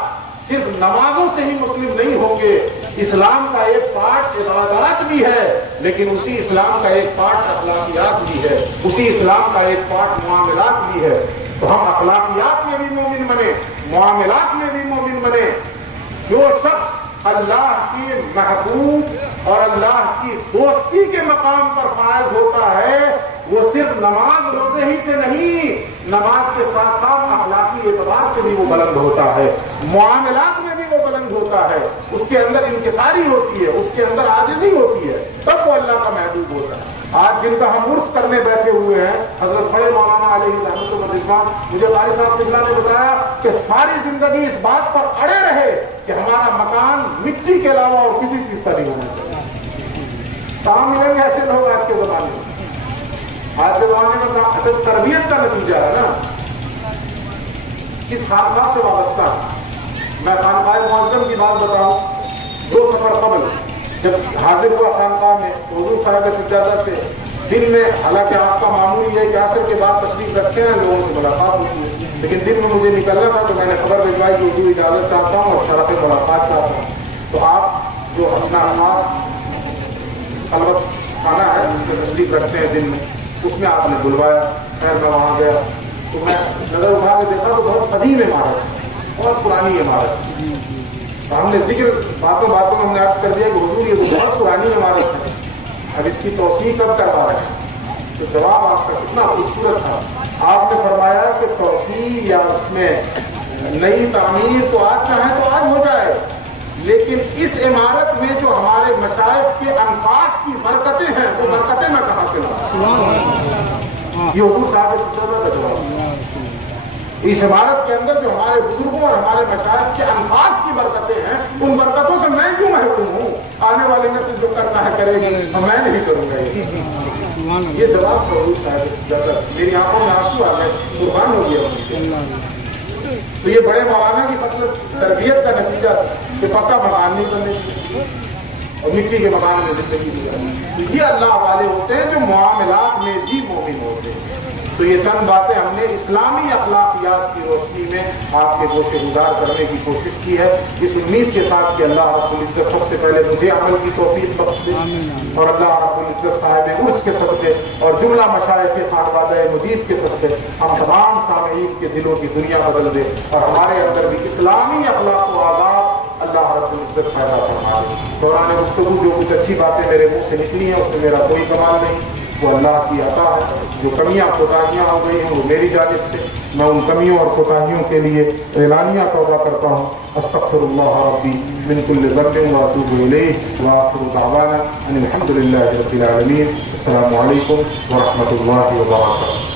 صرف نمازوں سے ہی مسلم نہیں ہوں گے. اسلام کا ایک پارٹ عبادات بھی ہے، لیکن اسی اسلام کا ایک پارٹ اخلاقیات بھی ہے، اسی اسلام کا ایک پارٹ معاملات بھی ہے. تو ہم اخلاقیات میں بھی مومن بنے، معاملات میں بھی مومن بنے. جو شخص اللہ کے محبوب اور اللہ کی دوستی کے مقام پر فائز ہوتا ہے، وہ صرف نماز روزے ہی سے نہیں، نماز کے ساتھ ساتھ اخلاقی اعتبار سے بھی وہ بلند ہوتا ہے، معاملات میں بھی وہ بلند ہوتا ہے. اس کے اندر انکساری ہوتی ہے، اس کے اندر عاجزی ہوتی ہے، تب وہ اللہ کا محبوب ہوتا ہے. آج جن کا ہم عرس کرنے بیٹھے ہوئے ہیں، حضرت بڑے مولانا علیہ رحمۃ اللہ، مجھے قاری صاحب قبلہ نے بتایا کہ ساری زندگی اس بات پر اڑے رہے کہ ہمارا مکان مٹی کے علاوہ اور کسی چیز کا نہیں ہونا چاہیے. کہاں ملیں گے ایسے لوگ آج کے زمانے میں؟ آج کے زمانے میں تربیت کا نتیجہ ہے نا. اس خانقاہ سے وابستہ میں خانقاہ معظم کی بات بتاؤں. 2 سفر قبل جب حاضر ہوا خانقاہ میں، حضور صاحب سجادہ سے دن میں، حالانکہ آپ کا معمول یہ ہے کہ عصر کے بعد تشریف رکھتے ہیں، لوگوں سے ملاقات ہوتی ہے، لیکن دن میں مجھے نکلنا تھا تو میں نے خبر بھجوائی کہ حضور اجازت چاہتا ہوں اور شرف ملاقات چاہتا ہوں. تو آپ جو اپنا خاص خلوت خانہ ہے اس میں تشریف رکھتے ہیں دن میں، اس میں آپ نے بلوایا. خیر میں وہاں گیا تو میں نظر اٹھا کے دیکھا تو بہت قدیم عمارت ہے، بہت پرانی عمارت. ہم نے ذکر باتوں میں ہم نے عرض کر دیا کہ حضور یہ بہت پرانی عمارت ہے، اب اس کی توسیع کب کروا رہے ہیں؟ تو جواب آپ کا کتنا خوبصورت تھا. آپ نے فرمایا کہ توسیع یا اس میں نئی تعمیر تو آج چاہیں تو آج ہو جائے، لیکن اس عمارت میں جو ہمارے مشائخ کے انفاس کی برکتیں ہیں، وہ برکتیں میں کہاں سے لاؤں؟ یہ حضور صاحب کا جواب. اس عمارت کے اندر جو ہمارے بزرگوں اور ہمارے مشائخ کے انفاس کی برکتیں ہیں، ان برکتوں سے میں کیوں محروم ہوں؟ آنے والی نسل جو کرنا ہے کرے گی، میں نہیں کروں گا. یہ جواب حضور صاحب میری آنکھوں میں آنسو آ گئے، قربان ہو گیا. تو یہ بڑے مولانا کی فصل تربیت کا نتیجہ کہ پکا مکان نہیں بننے چاہیے اور مٹی کے مکان میں زندگی گزارنا. یہ اللہ والے ہوتے ہیں جو معاملات میں بھی مومن ہوتے ہیں. تو یہ چند باتیں ہم نے اسلامی اخلاقیات کی روشنی میں آپ کے گوشے گزار کرنے کی کوشش کی ہے، اس امید کے ساتھ کہ اللہ رب العزت سب سے پہلے مجھے عمل کی توفیق بخش دے، اور اللہ رب العزت صاحب عرس کے صدقے اور جملہ مشائخ خانوادہ مجید کے صدقے ہم تمام سامعین کے دلوں کی دنیا بدل دے، اور ہمارے اندر بھی اسلامی اخلاق و آداب اللہ رب العزت پیدا فرما دے. دوران گفتگو جو کچھ اچھی باتیں میرے منہ سے نکلی ہیں اس میں میرا کوئی کمال نہیں، وہ اللہ کی عطا ہے. جو کمیاں کوتاہیاں ہو گئی ہیں وہ میری جانب سے، میں ان کمیوں اور کوتاہیوں کے لیے اعلانیہ توبہ کرتا ہوں. استغفر اللہ ربی من کل ذنب واتوب الیہ واخر دعوانا ان الحمد للہ رب العالمین. السلام علیکم ورحمۃ اللہ وبرکاتہ.